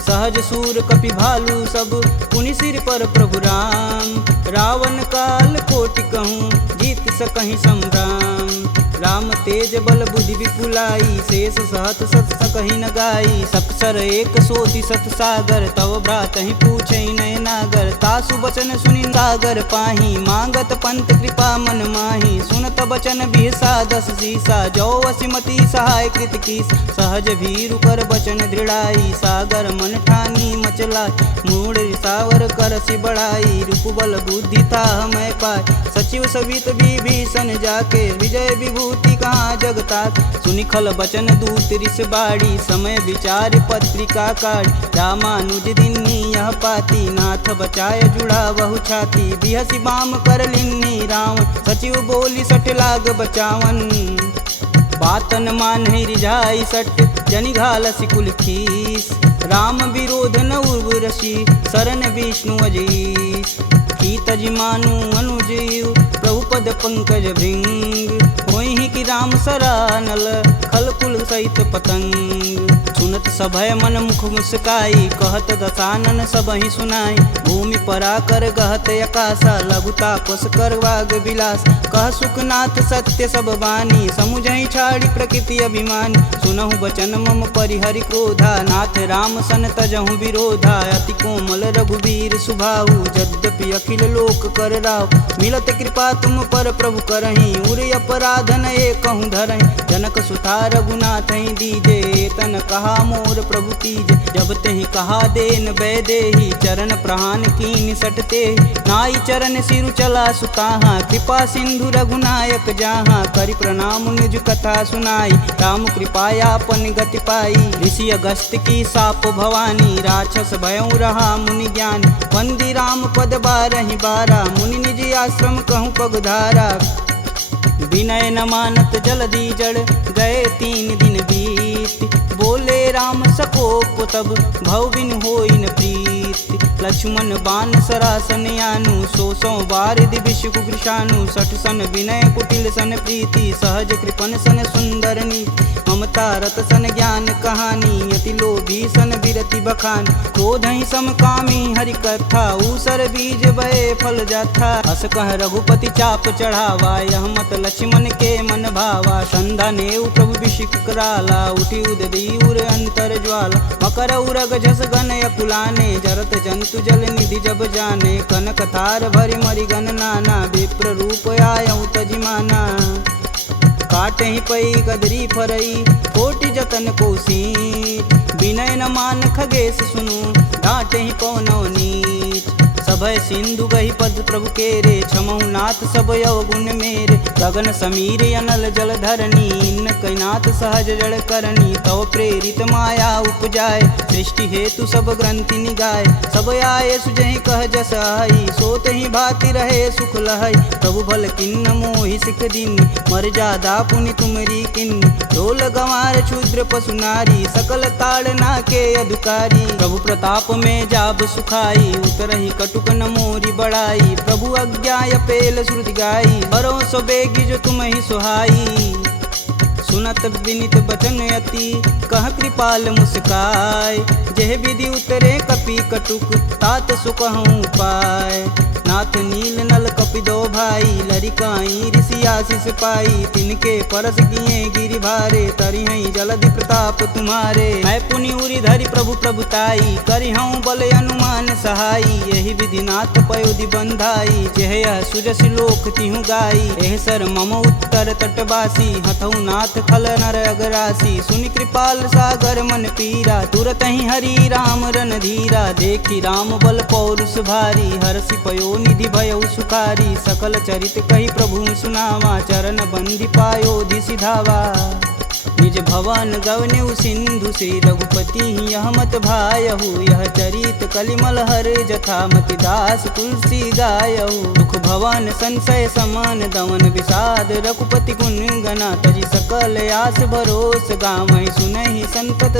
सहज सूर कपि भालू सब, पुनि सिर पर प्रभु राम, रावण काल कोटि कहूँ, जीत सकहि संग्राम, राम तेज बल बुद्धि विपुलाई, शेष सहत सत सकहि न गाई, सपसर एक सोति सत सागर, तव भ्रातहि पूछहि नय नागर, तासु बचन सुनि सागर पाही, मांगत पंत कृपा मन माही, सुनत बचन बिहसा 10 सीसा, जो वसिमति सहाय कृत कीस, सहज भीरु कर बचन दृढ़ाई, सागर मन ठानी मचला, मूढ़ रिसावर करसि बढ़ाई, रूप बल बुद्धि था मैं पाय, सचिव सवित विभीषण जाके, विजय विभूति कहाँ जगतात, सुनि खल बचन दूत रिस बाड़ी, समय विचार पत्रिका काढ़, रामानुज दिन्नी यह पाती, नाथ बचाय जुड़ा बहु छाती, बिहसी बाम कर लिन्नी रावण, सचिव बोली सठ लाग बचावन, बातन मान रिझाई सट, जनि घालसि कुल खीस, राम विरोध न उर्वरसी, शरण विष्णु अजीस, की तज मानु अनुजीव, प्रभु पद पंकज भृंग, होहि कि राम सरानल, खल कुल सहित पतंग, सुनत सभय मन मुख मुस्काई, कहत दसानन सबहि सुनाई, भूमि परा कर गहत अकाशा, लघु तापस कर वाग विलास, कह सुखनाथ सत्य सब बानी, समुझहि छाड़ी प्रकृति अभिमानी, सुनहु बचन मम परिहरि क्रोधा, नाथ राम सन तजहु विरोधा, अति कोमल रघुवीर सुभाऊ, यद्यपि अखिल लोक कर राव, मिलत कृपा तुम पर प्रभु करहि, उर अपराधन एकहु धरहि, जनक सुता रघुनाथ दीजे, तन कहा मोर प्रभु कीजे, जब तेहि कहा देन बैदेही, चरण प्रहान कीन सटते, नाई चरण सिरु चला सुताहा, कृपा सिंधु रघुनायक जहाँ, करि प्रणाम निज कथा सुनाई, राम कृपायापन गति पाई, ऋषि अगस्त की साप भवानी, राक्षस भयउ रहा मुनि ज्ञान, वंदी राम पद 12 बारा, मुनि निज आश्रम कहूँ पगधारा, विनय न मानत जलधि जड़, गए 3 दिन बीत, बोले राम सकोप तब, भव बिन होई न प्रीत, लक्ष्मण बान सरासन यानु, 100 बार दिविश कुकृशानु, 60 सन विनय कुटिल सन प्रीति, सहज कृपन सन सुंदर नीति, ममता रत सन ज्ञान कहानी, यति लोभी सन विरति अति बखान। क्रोध ही समकामी हरि कथा, ऊसर बीज बए फल जाथा। अस कह रघुपति चाप चढ़ावा, यह मत लक्ष्मण के मन भावा। संधा नेउ प्रभु बिशिक कराला, उठी उदरी उर अंतर ज्वाला। मकर उरग झस गन अकुलाने, जरत जंतु जल निधि जब जाने। कनक थार भरि मरि गन नाना, विप्र रूप आयऊ तजिमाना। काटे ही पई गदरी फरई, कोटि जतन कोसीट। विनय न मान खगेश सुनु, डांटे ही पवनौ नीच। सभय सिंधु गही पद प्रभु केरे, छमहु नाथ सब अवगुण मेरे। गगन समीर अनल जल धरनी, इन कैनाथ सहज जड़ करनी। तव प्रेरित माया उपजाए, सृष्टि हेतु सब ग्रंथि निगाए। सब आए सुजहि कह जस आई, सोत ही भाति रहे सुख लहई। प्रभु भल किन्न मोहि सिख दीन, मर्यादा पुनि तुमरी किन्न। ढोल गंवार क्षुद्र पशु नारी, सकल ताड़ना के अधिकारी। प्रभु प्रताप में जाब सुखाई, उतरहि कटुक न मोरी बड़ाई। प्रभु आज्ञा पेल श्रुति गाई, बरो सो बेगी जो तुम ही सुहाई। सुनत विनित बचन अति, कह कृपाल मुस्काय। जेह विधि उतरे कपि कटुक, तात सुकहूँ पाय। नाथ नील नल कपि दो भाई, लरिकाई ऋषि आशीष पाई। तिनके परस किए गिरि भारे, तरिहई जलधि प्रताप तुम्हारे। मैं पुनि उरि धरि प्रभु प्रभुताई, करिहऊँ बल अनुमान सहाई। यही विधि नाथ पयोधि बंधाई, जेह यह सुजसि लोक तिहु गाई। एह सर मम उत्तर तटवासी, हथऊ नाथ खल नर अगरासी। सुनि कृपाल सागर मन पीरा, तुरत ही हरि राम रणधीरा। देखी राम बल पौरुष भारी, हरषि पयो निधि भयउ सुखारी। सकल चरित कही प्रभु सुनावा, चरण बंदी पायोधि सिधावा। निज भवन गवनेउ सिंधु श्री रघुपति यह मत भायहु। यह चरित कलिमल हर जथा, मति दास तुलसी गायहु। दुख भवन संशय समान दमन, विषाद रघुपति गुण गना। तजि सकल आस भरोस, गावहि सुनहि संतत